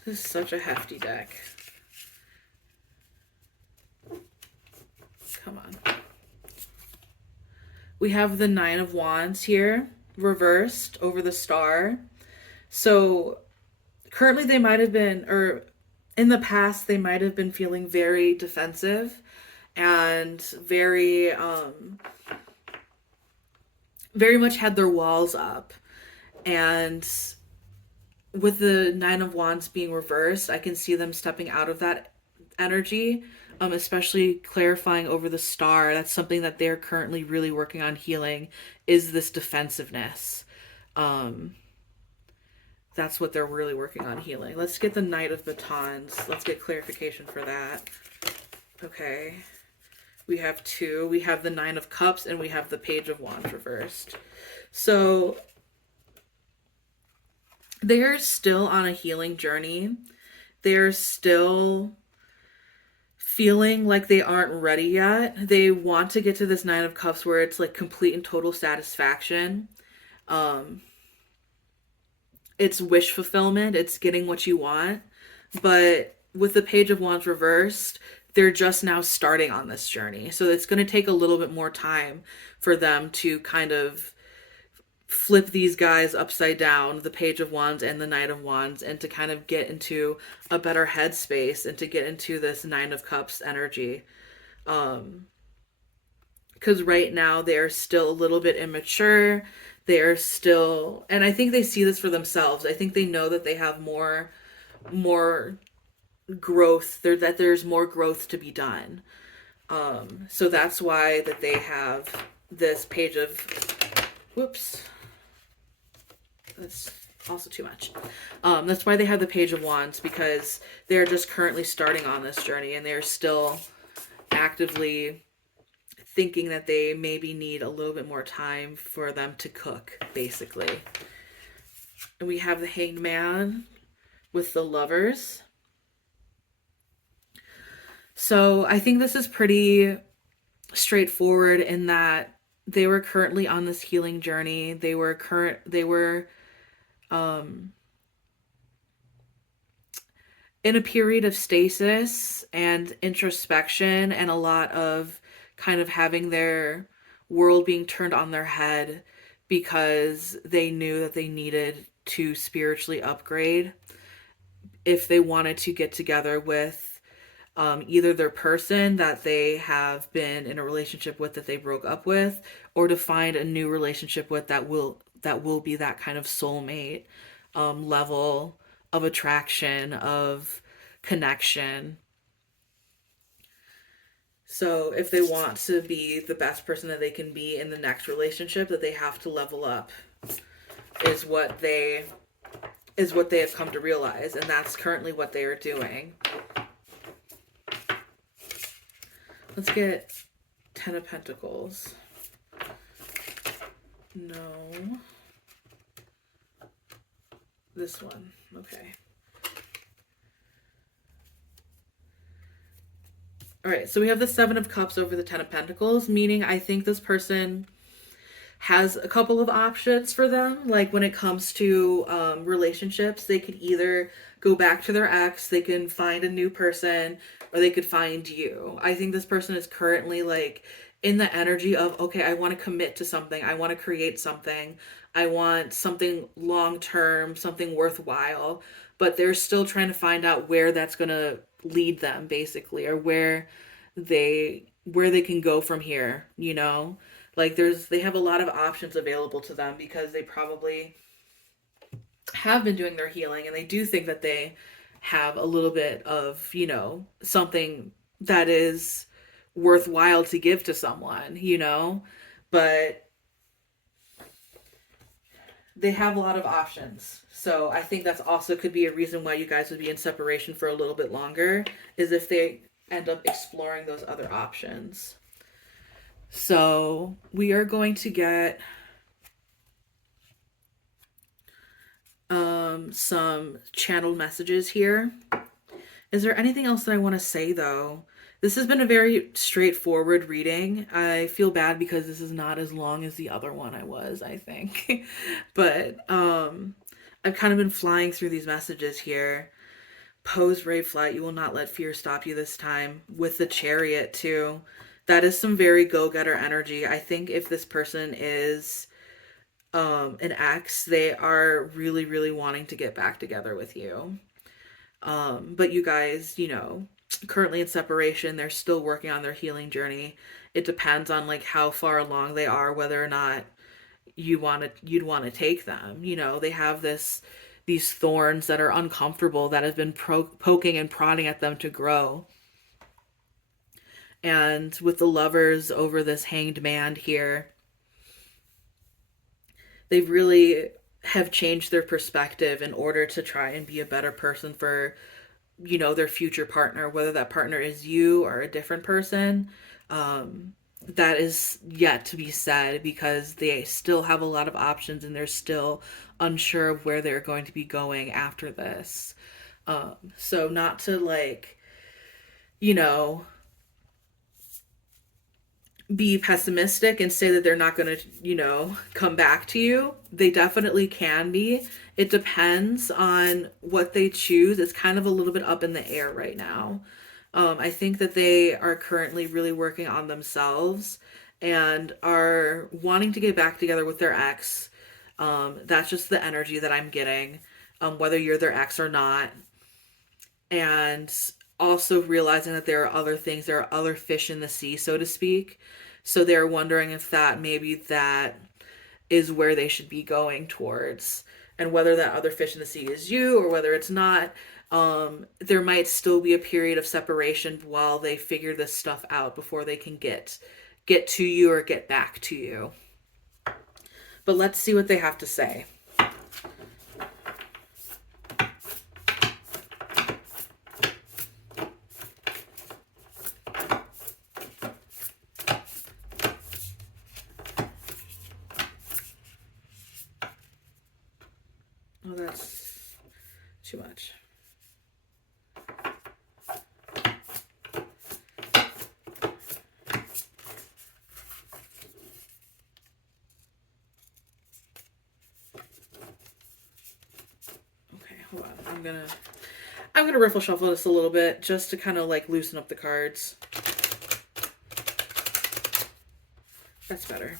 This is such a hefty deck. Come on. We have the Nine of Wands here, reversed over the Star. So currently they might have been, or in the past, they might have been feeling very defensive and very much had their walls up. And with the Nine of Wands being reversed, I can see them stepping out of that energy, especially clarifying over the Star. That's something that they're currently really working on healing, is this defensiveness. That's what they're really working on healing. Let's get the Knight of Batons. Let's get clarification for that. Okay. We have two. We have the Nine of Cups and we have the Page of Wands reversed. So they're still on a healing journey. They're still feeling like they aren't ready yet. They want to get to this Nine of Cups where it's like complete and total satisfaction. It's wish fulfillment. It's getting what you want. But with the Page of Wands reversed, they're just now starting on this journey. So it's going to take a little bit more time for them to kind of flip these guys upside down, the Page of Wands and the Knight of Wands, and to kind of get into a better headspace and to get into this Nine of Cups energy. Because right now they're still a little bit immature. They're still, and I think they see this for themselves. I think they know that they have more growth, that there's more growth to be done. So that's why that they have this Page of, whoops, that's also too much. That's why they have the Page of Wands, because they're just currently starting on this journey and they're still actively thinking that they maybe need a little bit more time for them to cook, basically. And we have the Hanged Man with the Lovers. So I think this is pretty straightforward in that they were currently on this healing journey. They were in a period of stasis and introspection and a lot of kind of having their world being turned on their head because they knew that they needed to spiritually upgrade if they wanted to get together with either their person that they have been in a relationship with that they broke up with, or to find a new relationship with that will be that kind of soulmate level of attraction, of connection. So if they want to be the best person that they can be in the next relationship, that they have to level up, is what they have come to realize, and that's currently what they are doing. Let's get Ten of Pentacles. No. This one. Okay. All right, so we have the Seven of Cups over the Ten of Pentacles, meaning I think this person has a couple of options for them. Like when it comes to relationships, they could either go back to their ex, they can find a new person, or they could find you. I think this person is currently like in the energy of, okay, I want to commit to something, I want to create something, I want something long term, something worthwhile, but they're still trying to find out where that's going to lead them, basically, or where they can go from here, you know? Like they have a lot of options available to them because they probably have been doing their healing, and they do think that they have a little bit of, something that is worthwhile to give to someone, but they have a lot of options. So I think that's also could be a reason why you guys would be in separation for a little bit longer, is if they end up exploring those other options. So we are going to get some channeled messages here. Is there anything else that I want to say though? This has been a very straightforward reading. I feel bad because this is not as long as the other one I think. But I've kind of been flying through these messages here. Pose brave flight, you will not let fear stop you this time. With the Chariot too. That is some very go-getter energy. I think if this person is an ex, they are really, really wanting to get back together with you. But you guys, currently in separation, they're still working on their healing journey. It depends on like how far along they are, whether or not you'd want to take them. They have these thorns that are uncomfortable that have been poking and prodding at them to grow. And with the Lovers over this Hanged Man here, they really have changed their perspective in order to try and be a better person for, their future partner, whether that partner is you or a different person. That is yet to be said, because they still have a lot of options and they're still unsure of where they're going to be going after this. So not to like, you know, be pessimistic and say that they're not going to, come back to you. They definitely can be. It depends on what they choose. It's kind of a little bit up in the air right now. I think that they are currently really working on themselves and are wanting to get back together with their ex. That's just the energy that I'm getting, whether you're their ex or not. And also realizing that there are other things, there are other fish in the sea, so to speak. So they're wondering if maybe that is where they should be going towards, and whether that other fish in the sea is you or whether it's not. There might still be a period of separation while they figure this stuff out before they can get to you or get back to you. But let's see what they have to say. Oh, that's too much. Okay, hold on. I'm gonna riffle shuffle this a little bit just to kind of like loosen up the cards. That's better.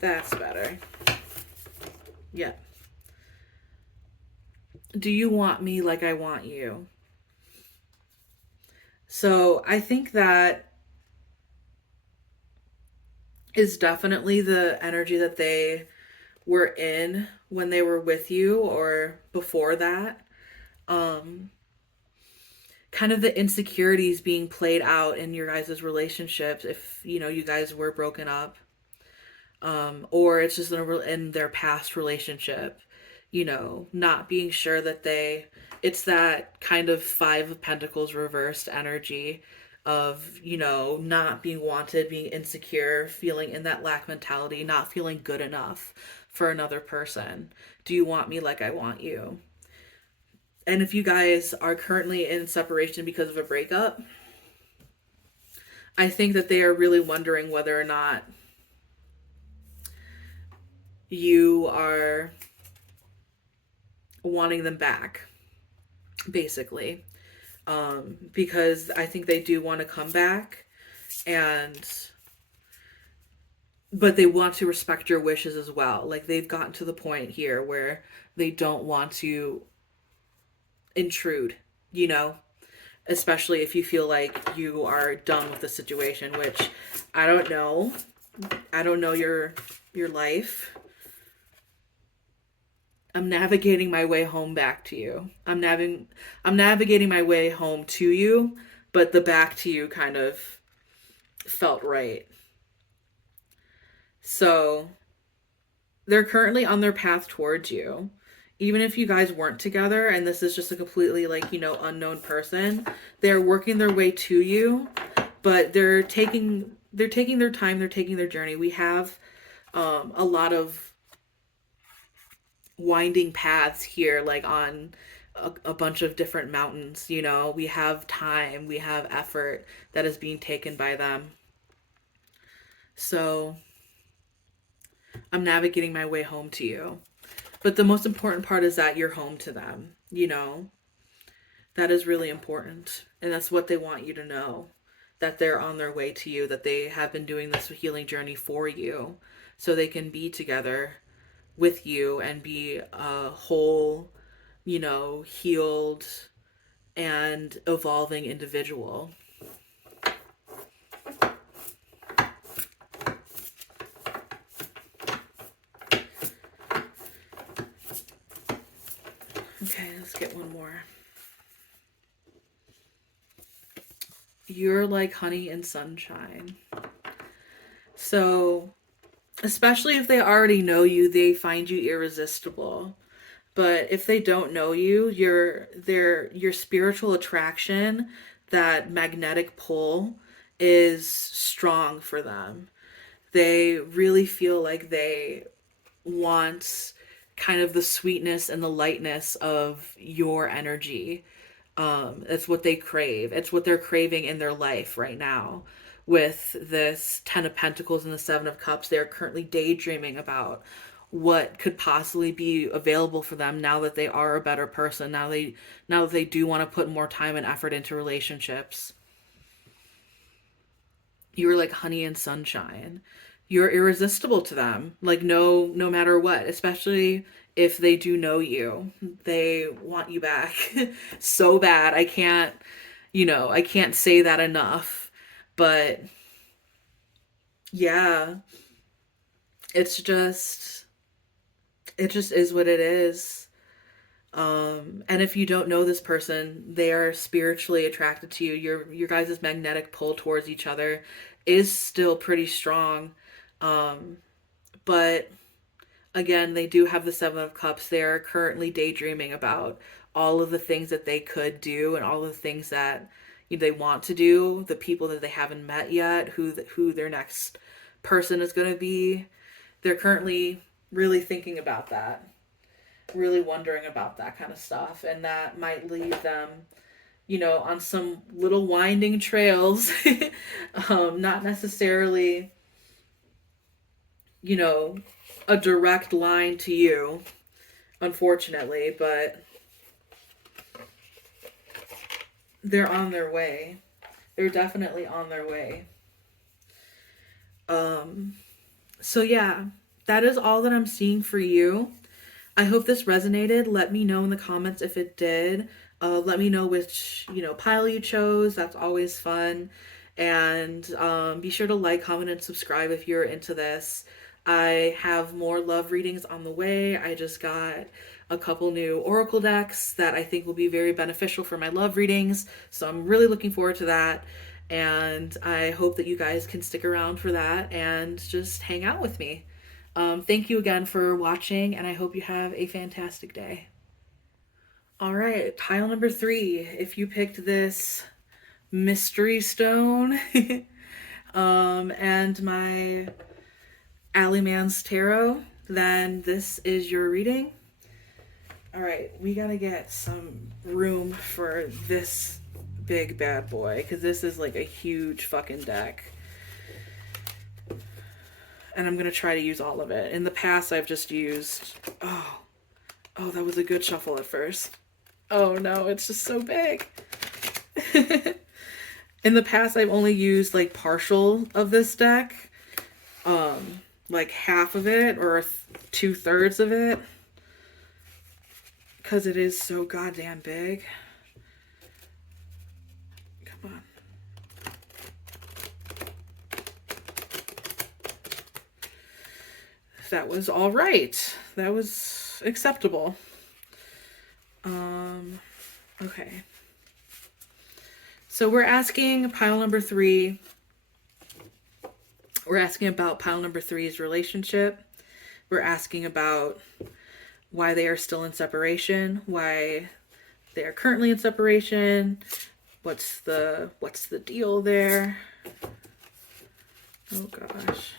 That's better. Yeah. Do you want me like I want you? So I think that is definitely the energy that they were in when they were with you or before that. Um, Kind of the insecurities being played out in your guys' relationships if, you guys were broken up. Or it's just in their past relationship, not being sure that it's that kind of Five of Pentacles reversed energy of, not being wanted, being insecure, feeling in that lack mentality, not feeling good enough for another person. Do you want me like I want you? And if you guys are currently in separation because of a breakup, I think that they are really wondering whether or not you are wanting them back, basically. Because I think they do want to come back, and but they want to respect your wishes as well. Like, they've gotten to the point here where they don't want to intrude, you know, especially if you feel like you are done with the situation, which I don't know. I don't know your life. I'm navigating my way home back to you. I'm navigating my way home to you, but the back to you kind of felt right. So, they're currently on their path towards you. Even if you guys weren't together and this is just a completely, like, unknown person, they're working their way to you, but they're taking their time, they're taking their journey. We have a lot of winding paths here, like on a bunch of different mountains. We have time, we have effort that is being taken by them. So I'm navigating my way home to you. But the most important part is that you're home to them. That is really important. And that's what they want you to know, that they're on their way to you, that they have been doing this healing journey for you so they can be together with you and be a whole, healed and evolving individual. Okay, let's get one more. You're like honey and sunshine. So, especially if they already know you, they find you irresistible. But if they don't know you, your spiritual attraction, that magnetic pull, is strong for them. They really feel like they want kind of the sweetness and the lightness of your energy. It's what they crave. It's what they're craving in their life right now. With this Ten of Pentacles and the Seven of Cups, they're currently daydreaming about what could possibly be available for them now that they are a better person. Now that they do want to put more time and effort into relationships. You were like honey and sunshine. You're irresistible to them. Like, no matter what, especially if they do know you. They want you back so bad. I can't say that enough. But yeah, it's just it just is what it is. And if you don't know this person, they are spiritually attracted to you. Your guys' magnetic pull towards each other is still pretty strong. But again, they do have the Seven of Cups. They are currently daydreaming about all of the things that they could do and all the things that they want to do, the people that they haven't met yet, who their next person is going to be. They're currently really thinking about that, really wondering about that kind of stuff, and that might lead them, on some little winding trails. Not necessarily, you know, a direct line to you, unfortunately, but they're on their way. They're definitely on their way. So yeah, that is all that I'm seeing for you. I hope this resonated. Let me know in the comments if it did. Let me know which, pile you chose. That's always fun. And be sure to like, comment, and subscribe if you're into this. I have more love readings on the way. I just got a couple new oracle decks that I think will be very beneficial for my love readings. So I'm really looking forward to that. And I hope that you guys can stick around for that and just hang out with me. Thank you again for watching, and I hope you have a fantastic day. All right, pile number 3. If you picked this mystery stone and my Alleyman's Tarot, then this is your reading. All right, we gotta get some room for this big bad boy, because this is like a huge fucking deck. And I'm going to try to use all of it. In the past, I've just used... Oh, that was a good shuffle at first. Oh no, it's just so big. In the past, I've only used like partial of this deck. Like half of it or 2/3 of it. Because it is so goddamn big. Come on. That was all right. That was acceptable. Okay. So we're asking pile number 3. We're asking about pile number 3's relationship. We're asking about why they are still in separation, why they are currently in separation, what's the deal there? Oh gosh.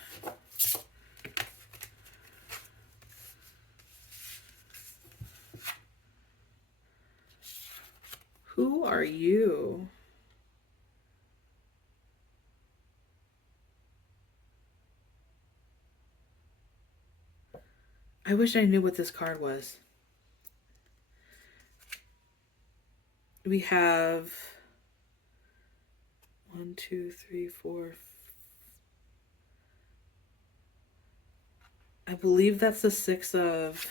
Who are you? I wish I knew what this card was. We have 1, 2, 3, 4. I believe that's the 6 of...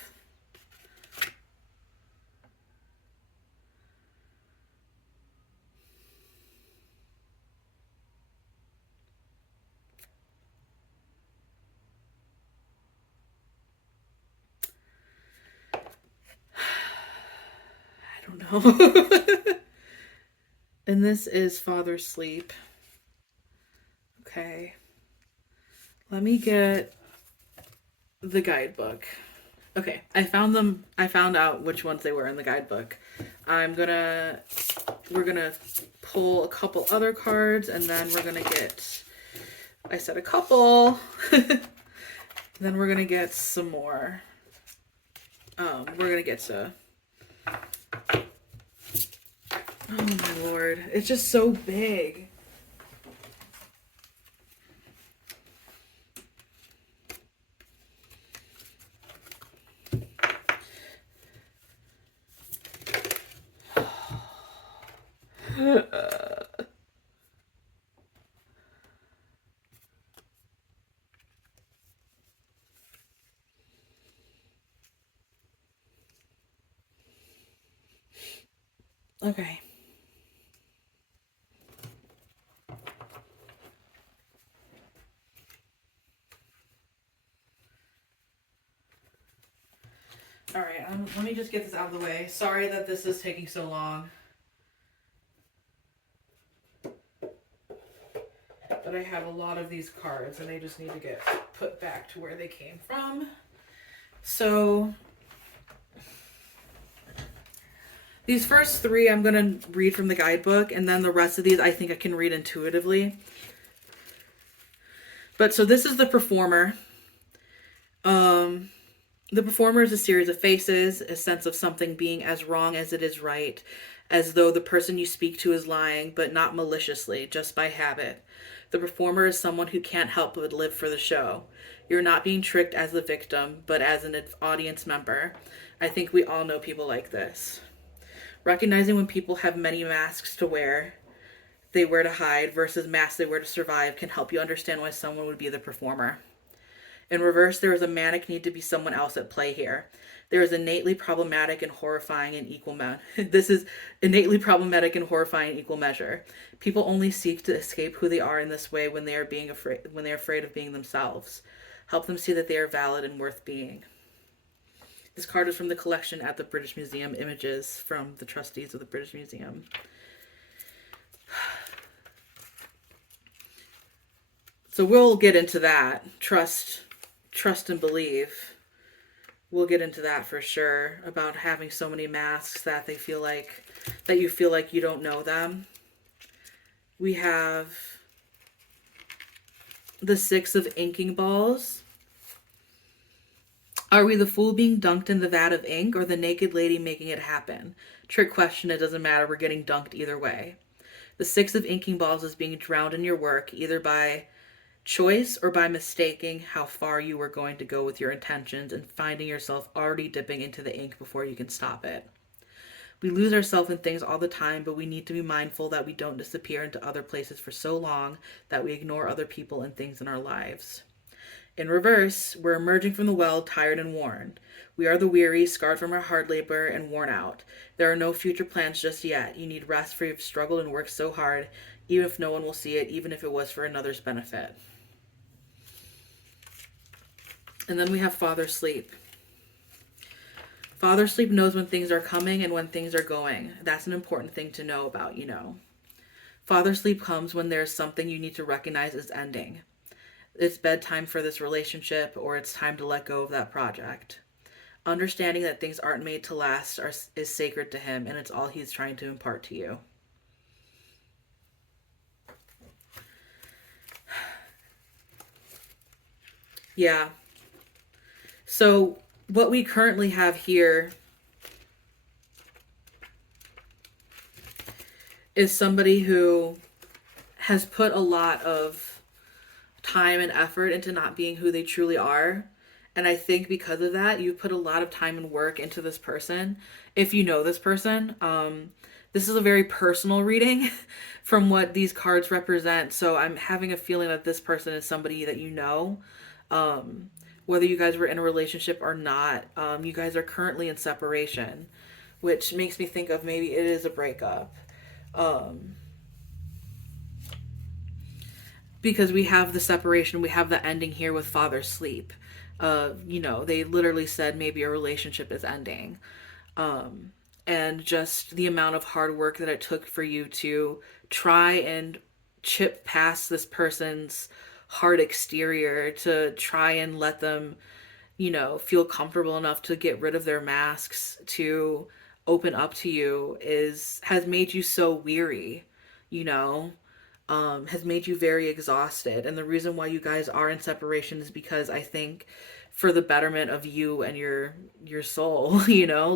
I don't know. And this is Father Sleep. Okay. Let me get the guidebook. Okay, I found them. I found out which ones they were in the guidebook. We're gonna pull a couple other cards, and then we're gonna get, I said a couple, then we're gonna get some more. We're gonna get to, oh my lord, it's just so big. Okay. All right, let me just get this out of the way. Sorry that this is taking so long. But I have a lot of these cards and they just need to get put back to where they came from. So these first 3 I'm going to read from the guidebook, and then the rest of these I think I can read intuitively. But so this is the performer. The performer is a series of faces, a sense of something being as wrong as it is right, as though the person you speak to is lying, but not maliciously, just by habit. The performer is someone who can't help but live for the show. You're not being tricked as the victim, but as an audience member. I think we all know people like this. Recognizing when people have many masks to wear, they wear to hide, versus masks they wear to survive, can help you understand why someone would be the performer. In reverse, there is a manic need to be someone else at play here. There is innately problematic and horrifying in equal This is innately problematic and horrifying in equal measure. People only seek to escape who they are in this way when they are afraid of being themselves. Help them see that they are valid and worth being. This card is from the collection at the British Museum, images from the trustees of the British Museum. So we'll get into that. Trust and believe. We'll get into that for sure, about having so many masks that you feel like you don't know them. We have the 6 of inking balls. Are we the fool being dunked in the vat of ink, or the naked lady making it happen? Trick question, it doesn't matter, we're getting dunked either way. The Six of Inking Balls is being drowned in your work, either by choice or by mistaking how far you were going to go with your intentions and finding yourself already dipping into the ink before you can stop it. We lose ourselves in things all the time, but we need to be mindful that we don't disappear into other places for so long that we ignore other people and things in our lives. In reverse, we're emerging from the well tired and worn. We are the weary, scarred from our hard labor, and worn out. There are no future plans just yet. You need rest for you've struggled and worked so hard, even if no one will see it, even if it was for another's benefit. And then we have Father Sleep. Father Sleep knows when things are coming and when things are going. That's an important thing to know about, Father Sleep comes when there's something you need to recognize as ending. It's bedtime for this relationship, or it's time to let go of that project. Understanding that things aren't made to last is sacred to him, and it's all he's trying to impart to you. Yeah. So what we currently have here is somebody who has put a lot of time and effort into not being who they truly are. And I think because of that, you put a lot of time and work into this person. If you know this person, this is a very personal reading from what these cards represent. So I'm having a feeling that this person is somebody that you know. Whether you guys were in a relationship or not, you guys are currently in separation, which makes me think of maybe it is a breakup. Because we have the separation, we have the ending here with Father Sleep. They literally said maybe a relationship is ending. And just the amount of hard work that it took for you to try and chip past this person's hard exterior, to try and let them, feel comfortable enough to get rid of their masks, to open up to you, has made you so weary, has made you very exhausted. And the reason why you guys are in separation is because I think for the betterment of you and your soul,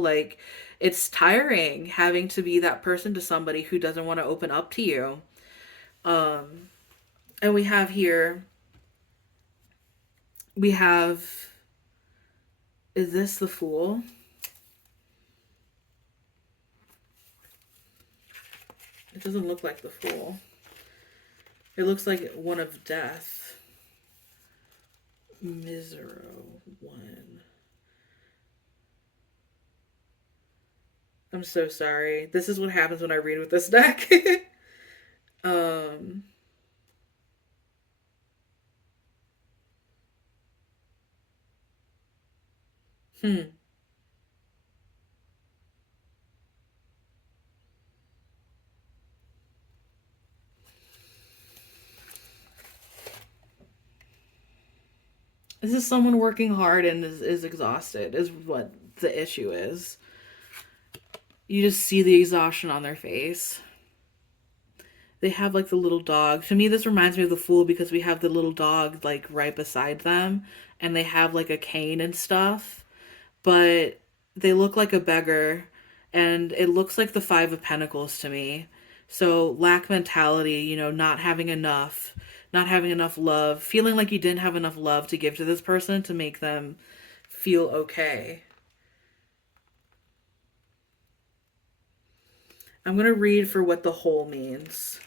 like it's tiring having to be that person to somebody who doesn't want to open up to you. And we have, is this the Fool? It doesn't look like the Fool. It looks like one of death. Misero one. I'm so sorry. This is what happens when I read with this deck. um hmm. This is someone working hard and is exhausted, is what the issue is. You just see the exhaustion on their face. They have like the little dog. To me, this reminds me of the Fool because we have the little dog like right beside them, and they have like a cane and stuff, but they look like a beggar, and it looks like the Five of Pentacles to me. So lack mentality, not having enough love, feeling like you didn't have enough love to give to this person to make them feel okay. I'm going to read for what the whole means.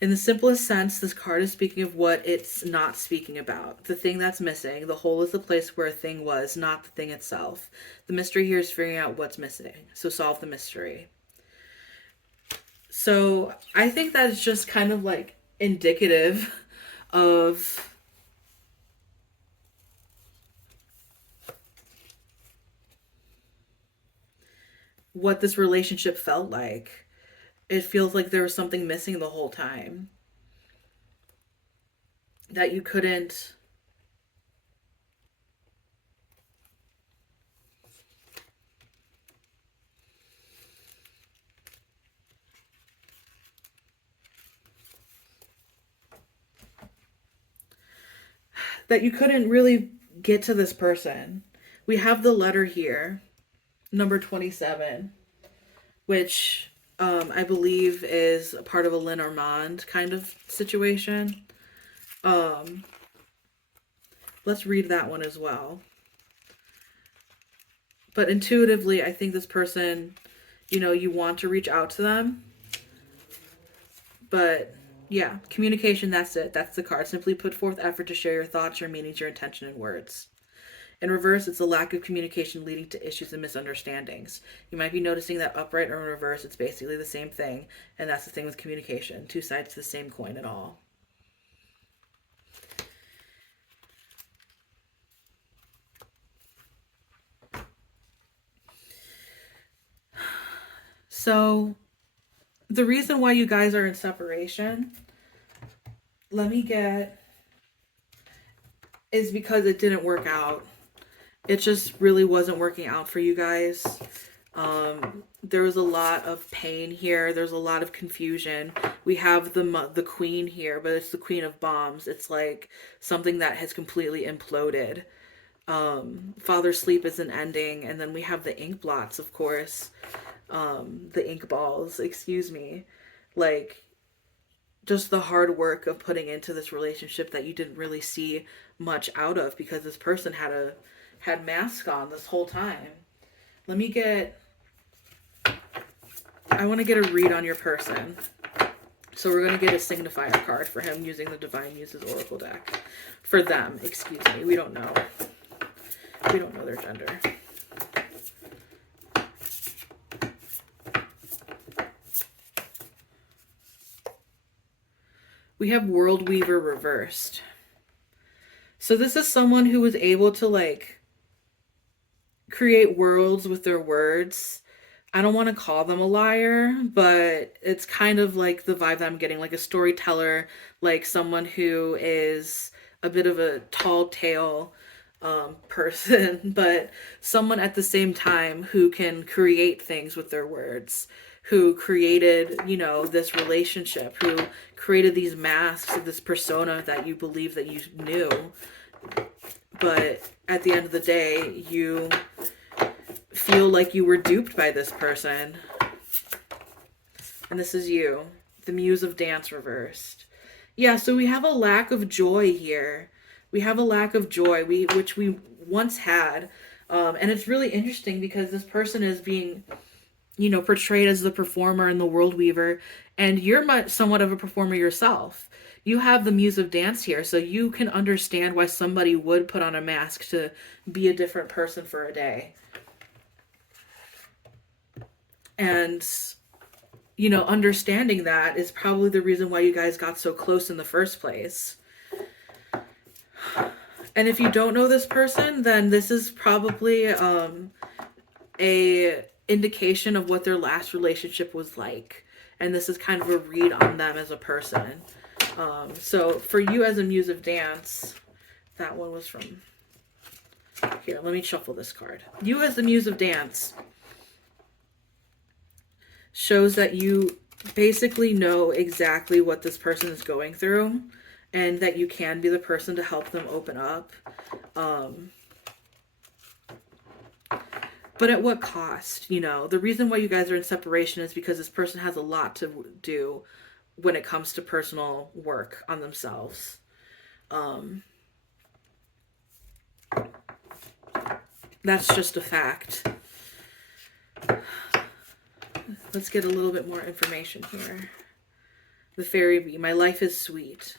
In the simplest sense, this card is speaking of what it's not speaking about. The thing that's missing. The whole is the place where a thing was, not the thing itself. The mystery here is figuring out what's missing. So solve the mystery. So I think that's just kind of like indicative of what this relationship felt like. It feels like there was something missing the whole time. That you couldn't really get to this person. We have the letter here, number 27, which I believe is a part of a Lenormand kind of situation. Let's read that one as well. But intuitively, I think this person, you want to reach out to them. But yeah, communication, that's it. That's the card. Simply put forth effort to share your thoughts, your meanings, your intention in words. In reverse, it's a lack of communication leading to issues and misunderstandings. You might be noticing that upright or in reverse, it's basically the same thing. And that's the thing with communication. Two sides to the same coin at all. So, the reason why you guys are in separation, is because it didn't work out. It just really wasn't working out for you guys. There was a lot of pain here. There's a lot of confusion. We have the queen here, but it's the queen of bombs. It's like something that has completely imploded. Father's sleep isn't ending, and then we have the ink blots, of course. The ink balls, excuse me. Like, just the hard work of putting into this relationship that you didn't really see much out of because this person had mask on this whole time. I want to get a read on your person. So we're going to get a signifier card for him using the Divine Muses Oracle deck. For them, excuse me. We don't know. We don't know their gender. We have World Weaver reversed. So this is someone who was able to like create worlds with their words. I don't want to call them a liar, but it's kind of like the vibe that I'm getting, like a storyteller, like someone who is a bit of a tall tale person, but someone at the same time who can create things with their words, who created, this relationship, who created these masks of this persona that you believe that you knew. But at the end of the day, you feel like you were duped by this person. And this is you, the Muse of Dance reversed. Yeah, so we have a lack of joy here. We have a lack of joy, which we once had. And it's really interesting because this person is being, portrayed as the performer and the world weaver. And you're somewhat of a performer yourself. You have the Muse of Dance here, so you can understand why somebody would put on a mask to be a different person for a day. And, understanding that is probably the reason why you guys got so close in the first place. And if you don't know this person, then this is probably a indication of what their last relationship was like. And this is kind of a read on them as a person. So for you as a Muse of Dance, that one was from... Here, let me shuffle this card. You as the Muse of Dance shows that you basically know exactly what this person is going through. And that you can be the person to help them open up. But at what cost? The reason why you guys are in separation is because this person has a lot to do when it comes to personal work on themselves. That's just a fact. Let's get a little bit more information here. The Fairy Bee, my life is sweet.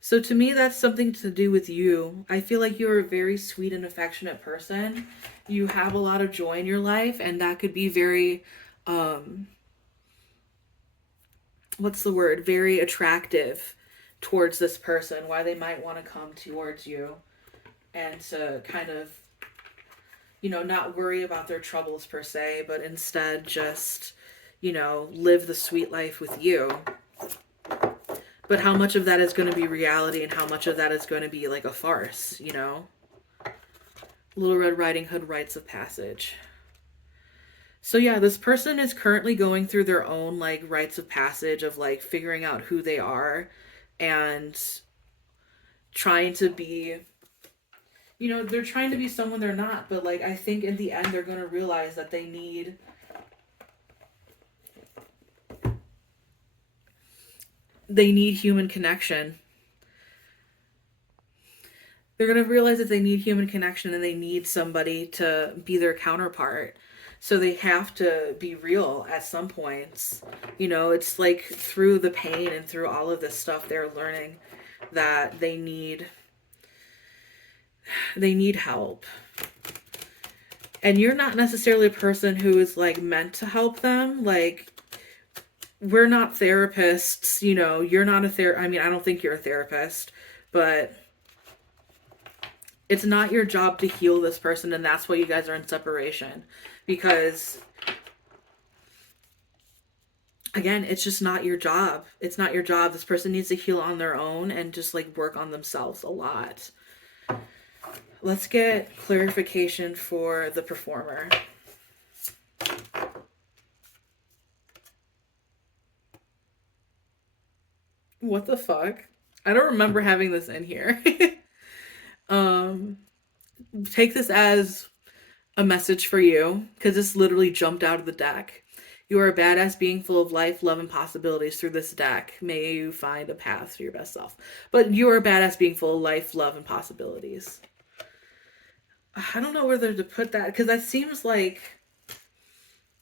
So to me, that's something to do with you. I feel like you're a very sweet and affectionate person. You have a lot of joy in your life, and that could be very, very attractive towards this person, why they might want to come towards you and to kind of, not worry about their troubles per se, but instead just, live the sweet life with you. But how much of that is going to be reality and how much of that is going to be like a farce, Little Red Riding Hood rites of passage. So yeah, this person is currently going through their own like rites of passage of like figuring out who they are and trying to be you know, they're trying to be someone they're not, but like I think in the end they're going to realize that they need human connection. They're going to realize that they need human connection and they need somebody to be their counterpart. So they have to be real at some points. You know, it's like through the pain and through all of this stuff they're learning that they need help. And you're not necessarily a person who is like meant to help them. Like, we're not therapists, you know, you're not I mean, I don't think you're a therapist, but it's not your job to heal this person, and that's why you guys are in separation. Because again, it's just not your job. It's not your job. This person needs to heal on their own and just like work on themselves a lot. Let's get clarification for the performer. What the fuck? I don't remember having this in here. um, Take this as a message for you, because this literally jumped out of the deck. You are a badass being full of life, love, and possibilities through this deck. May you find a path to your best self. But you are a badass being full of life, love, and possibilities. I don't know whether to put that, because that seems like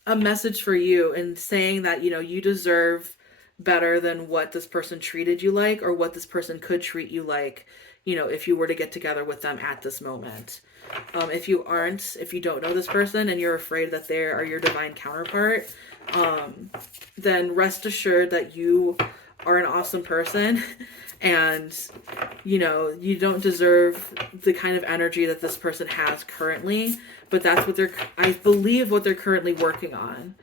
a message for you and saying that, you know, you deserve better than what this person treated you like, or what this person could treat you like, you know, if you were to get together with them at this moment. If you don't know this person and you're afraid that they are your divine counterpart, then rest assured that you are an awesome person and, you know, you don't deserve the kind of energy that this person has currently, but that's what I believe what they're currently working on.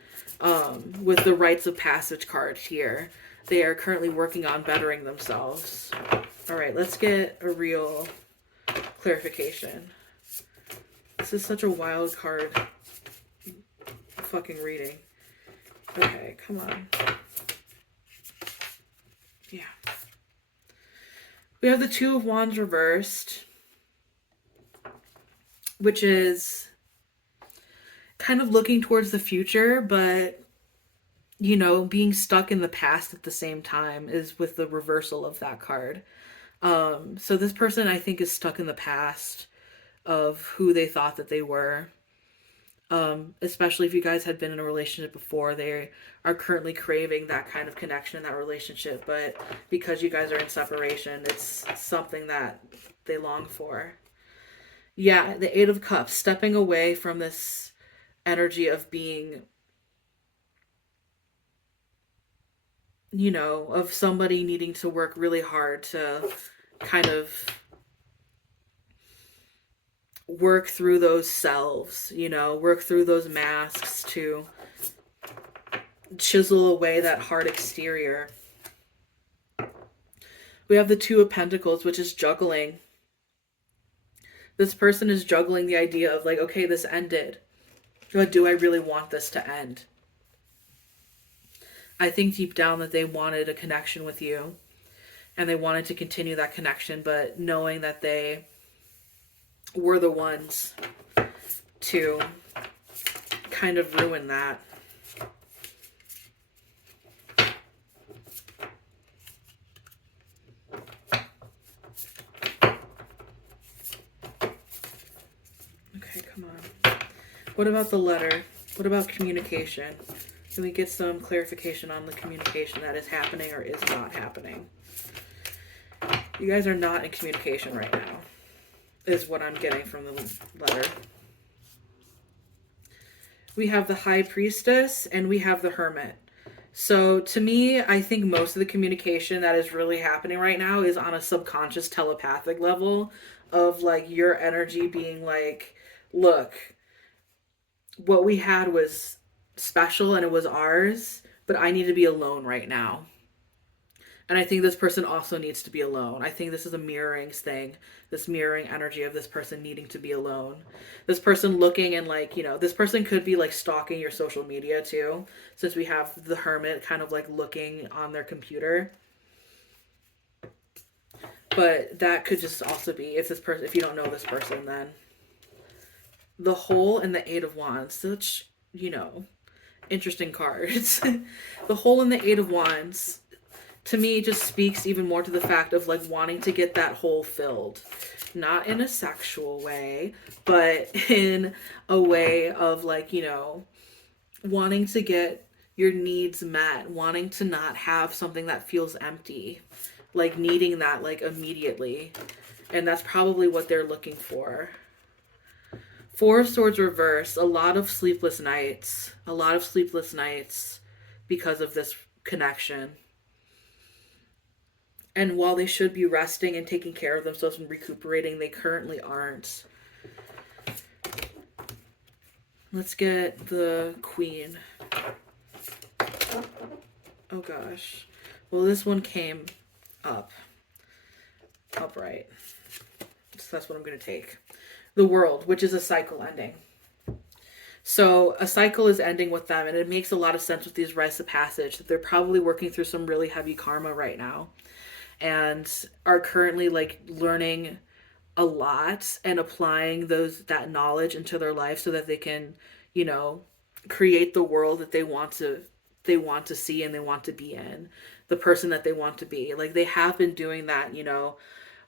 With the rites of passage card here, they are currently working on bettering themselves. All right, let's get a real clarification. This is such a wild card fucking reading. Okay, come on. Yeah. We have the Two of Wands reversed, which is kind of looking towards the future, but, you know, being stuck in the past at the same time is with the reversal of that card. So this person, I think, is stuck in the past of who they thought that they were. Especially if you guys had been in a relationship before, they are currently craving that kind of connection in that relationship, but because you guys are in separation, it's something that they long for. Yeah, the Eight of Cups, stepping away from this energy of being, you know, of somebody needing to work really hard to kind of work through those selves, you know, work through those masks to chisel away that hard exterior. We have the Two of Pentacles, which is juggling. This person is juggling the idea of like, okay, this ended, but do I really want this to end? I think deep down that they wanted a connection with you and they wanted to continue that connection, but knowing that they were the ones to kind of ruin that. Okay, come on. What about the letter? What about communication? Can we get some clarification on the communication that is happening or is not happening? You guys are not in communication right now, is what I'm getting from the letter. We have the High Priestess and we have the Hermit. So to me, I think most of the communication that is really happening right now is on a subconscious telepathic level of like your energy being like, look, what we had was special and it was ours, but I need to be alone right now. And I think this person also needs to be alone. I think this is a mirroring thing, this mirroring energy of this person needing to be alone. This person looking and like, you know, this person could be like stalking your social media too, since we have the Hermit kind of like looking on their computer. But that could just also be, if you don't know this person, then the Hole and the Eight of Wands, such, interesting cards. The Hole and the Eight of Wands, to me, just speaks even more to the fact of like wanting to get that hole filled. Not in a sexual way, but in a way of like, wanting to get your needs met, wanting to not have something that feels empty, like needing that like immediately. And that's probably what they're looking for. Four of Swords reverse, a lot of sleepless nights because of this connection. And while they should be resting and taking care of themselves and recuperating, they currently aren't. Let's get the Queen. Oh gosh. Well, this one came upright. So that's what I'm going to take. The World, which is a cycle ending. So a cycle is ending with them, and it makes a lot of sense with these rites of passage that they're probably working through some really heavy karma right now and are currently like learning a lot and applying that knowledge into their life so that they can, create the world that they want to see and they want to be in, the person that they want to be. Like they have been doing that,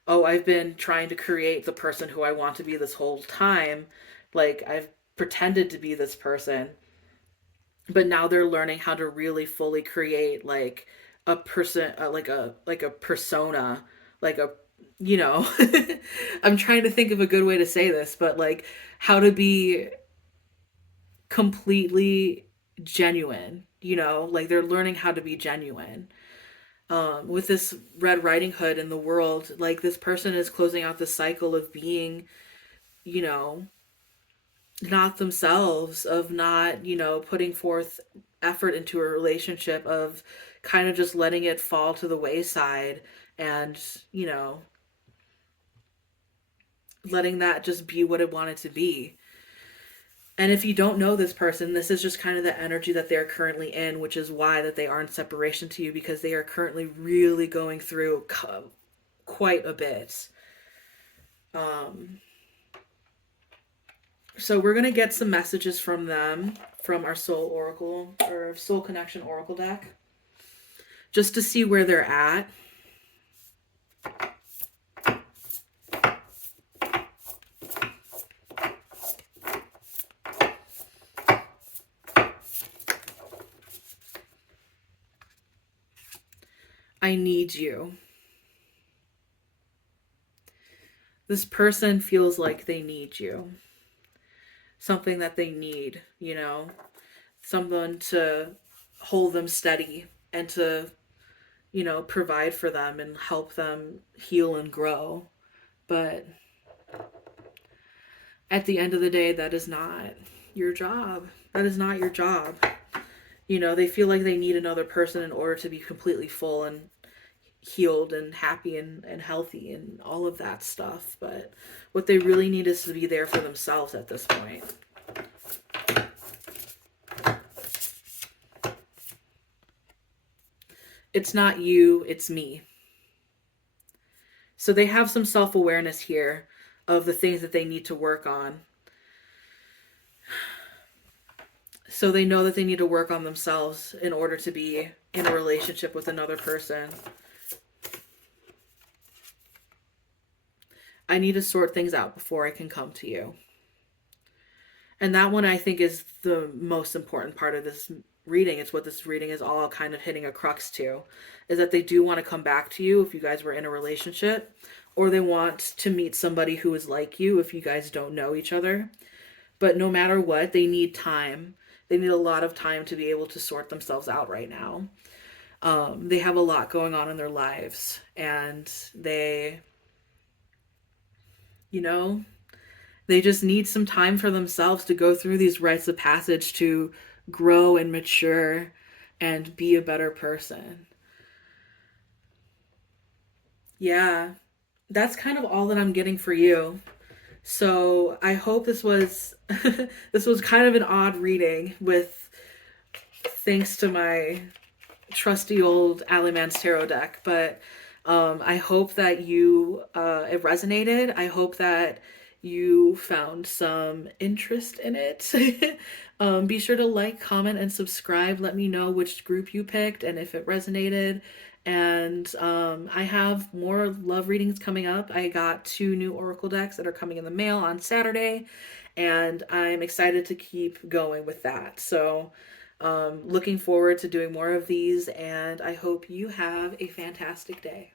oh, I've been trying to create the person who I want to be this whole time. Like I've pretended to be this person, but now they're learning how to really fully create like a person, like a persona, like a, I'm trying to think of a good way to say this, but like how to be completely genuine, like they're learning how to be genuine. With this Red Riding Hood in the World, like this person is closing out the cycle of being, you know, not themselves, of not, putting forth effort into a relationship, of kind of just letting it fall to the wayside and, letting that just be what it wanted to be. And if you don't know this person, this is just kind of the energy that they're currently in, which is why that they are in separation to you, because they are currently really going through quite a bit. So we're going to get some messages from them, from our Soul Oracle, or Soul Connection Oracle deck, just to see where they're at. I need you. This person feels like they need you. Something that they need, someone to hold them steady and to, provide for them and help them heal and grow. But at the end of the day, that is not your job. That is not your job. They feel like they need another person in order to be completely full and healed and happy and healthy and all of that stuff. But what they really need is to be there for themselves at this point. It's not you, it's me. So they have some self-awareness here of the things that they need to work on. So they know that they need to work on themselves in order to be in a relationship with another person. I need to sort things out before I can come to you. And that one, I think, is the most important part of this reading. It's what this reading is all kind of hitting a crux to, is that they do want to come back to you if you guys were in a relationship, or they want to meet somebody who is like you if you guys don't know each other. But no matter what, they need time. They need a lot of time to be able to sort themselves out right now. They have a lot going on in their lives, and they just need some time for themselves to go through these rites of passage to grow and mature and be a better person. Yeah, that's kind of all that I'm getting for you. So I hope this was this was kind of an odd reading, with thanks to my trusty old Alley Man's tarot deck, but I hope that it resonated. I hope that you found some interest in it. Be sure to like, comment, and subscribe. Let me know which group you picked and if it resonated. And I have more love readings coming up. I got 2 new Oracle decks that are coming in the mail on Saturday, and I'm excited to keep going with that. So, looking forward to doing more of these, and I hope you have a fantastic day.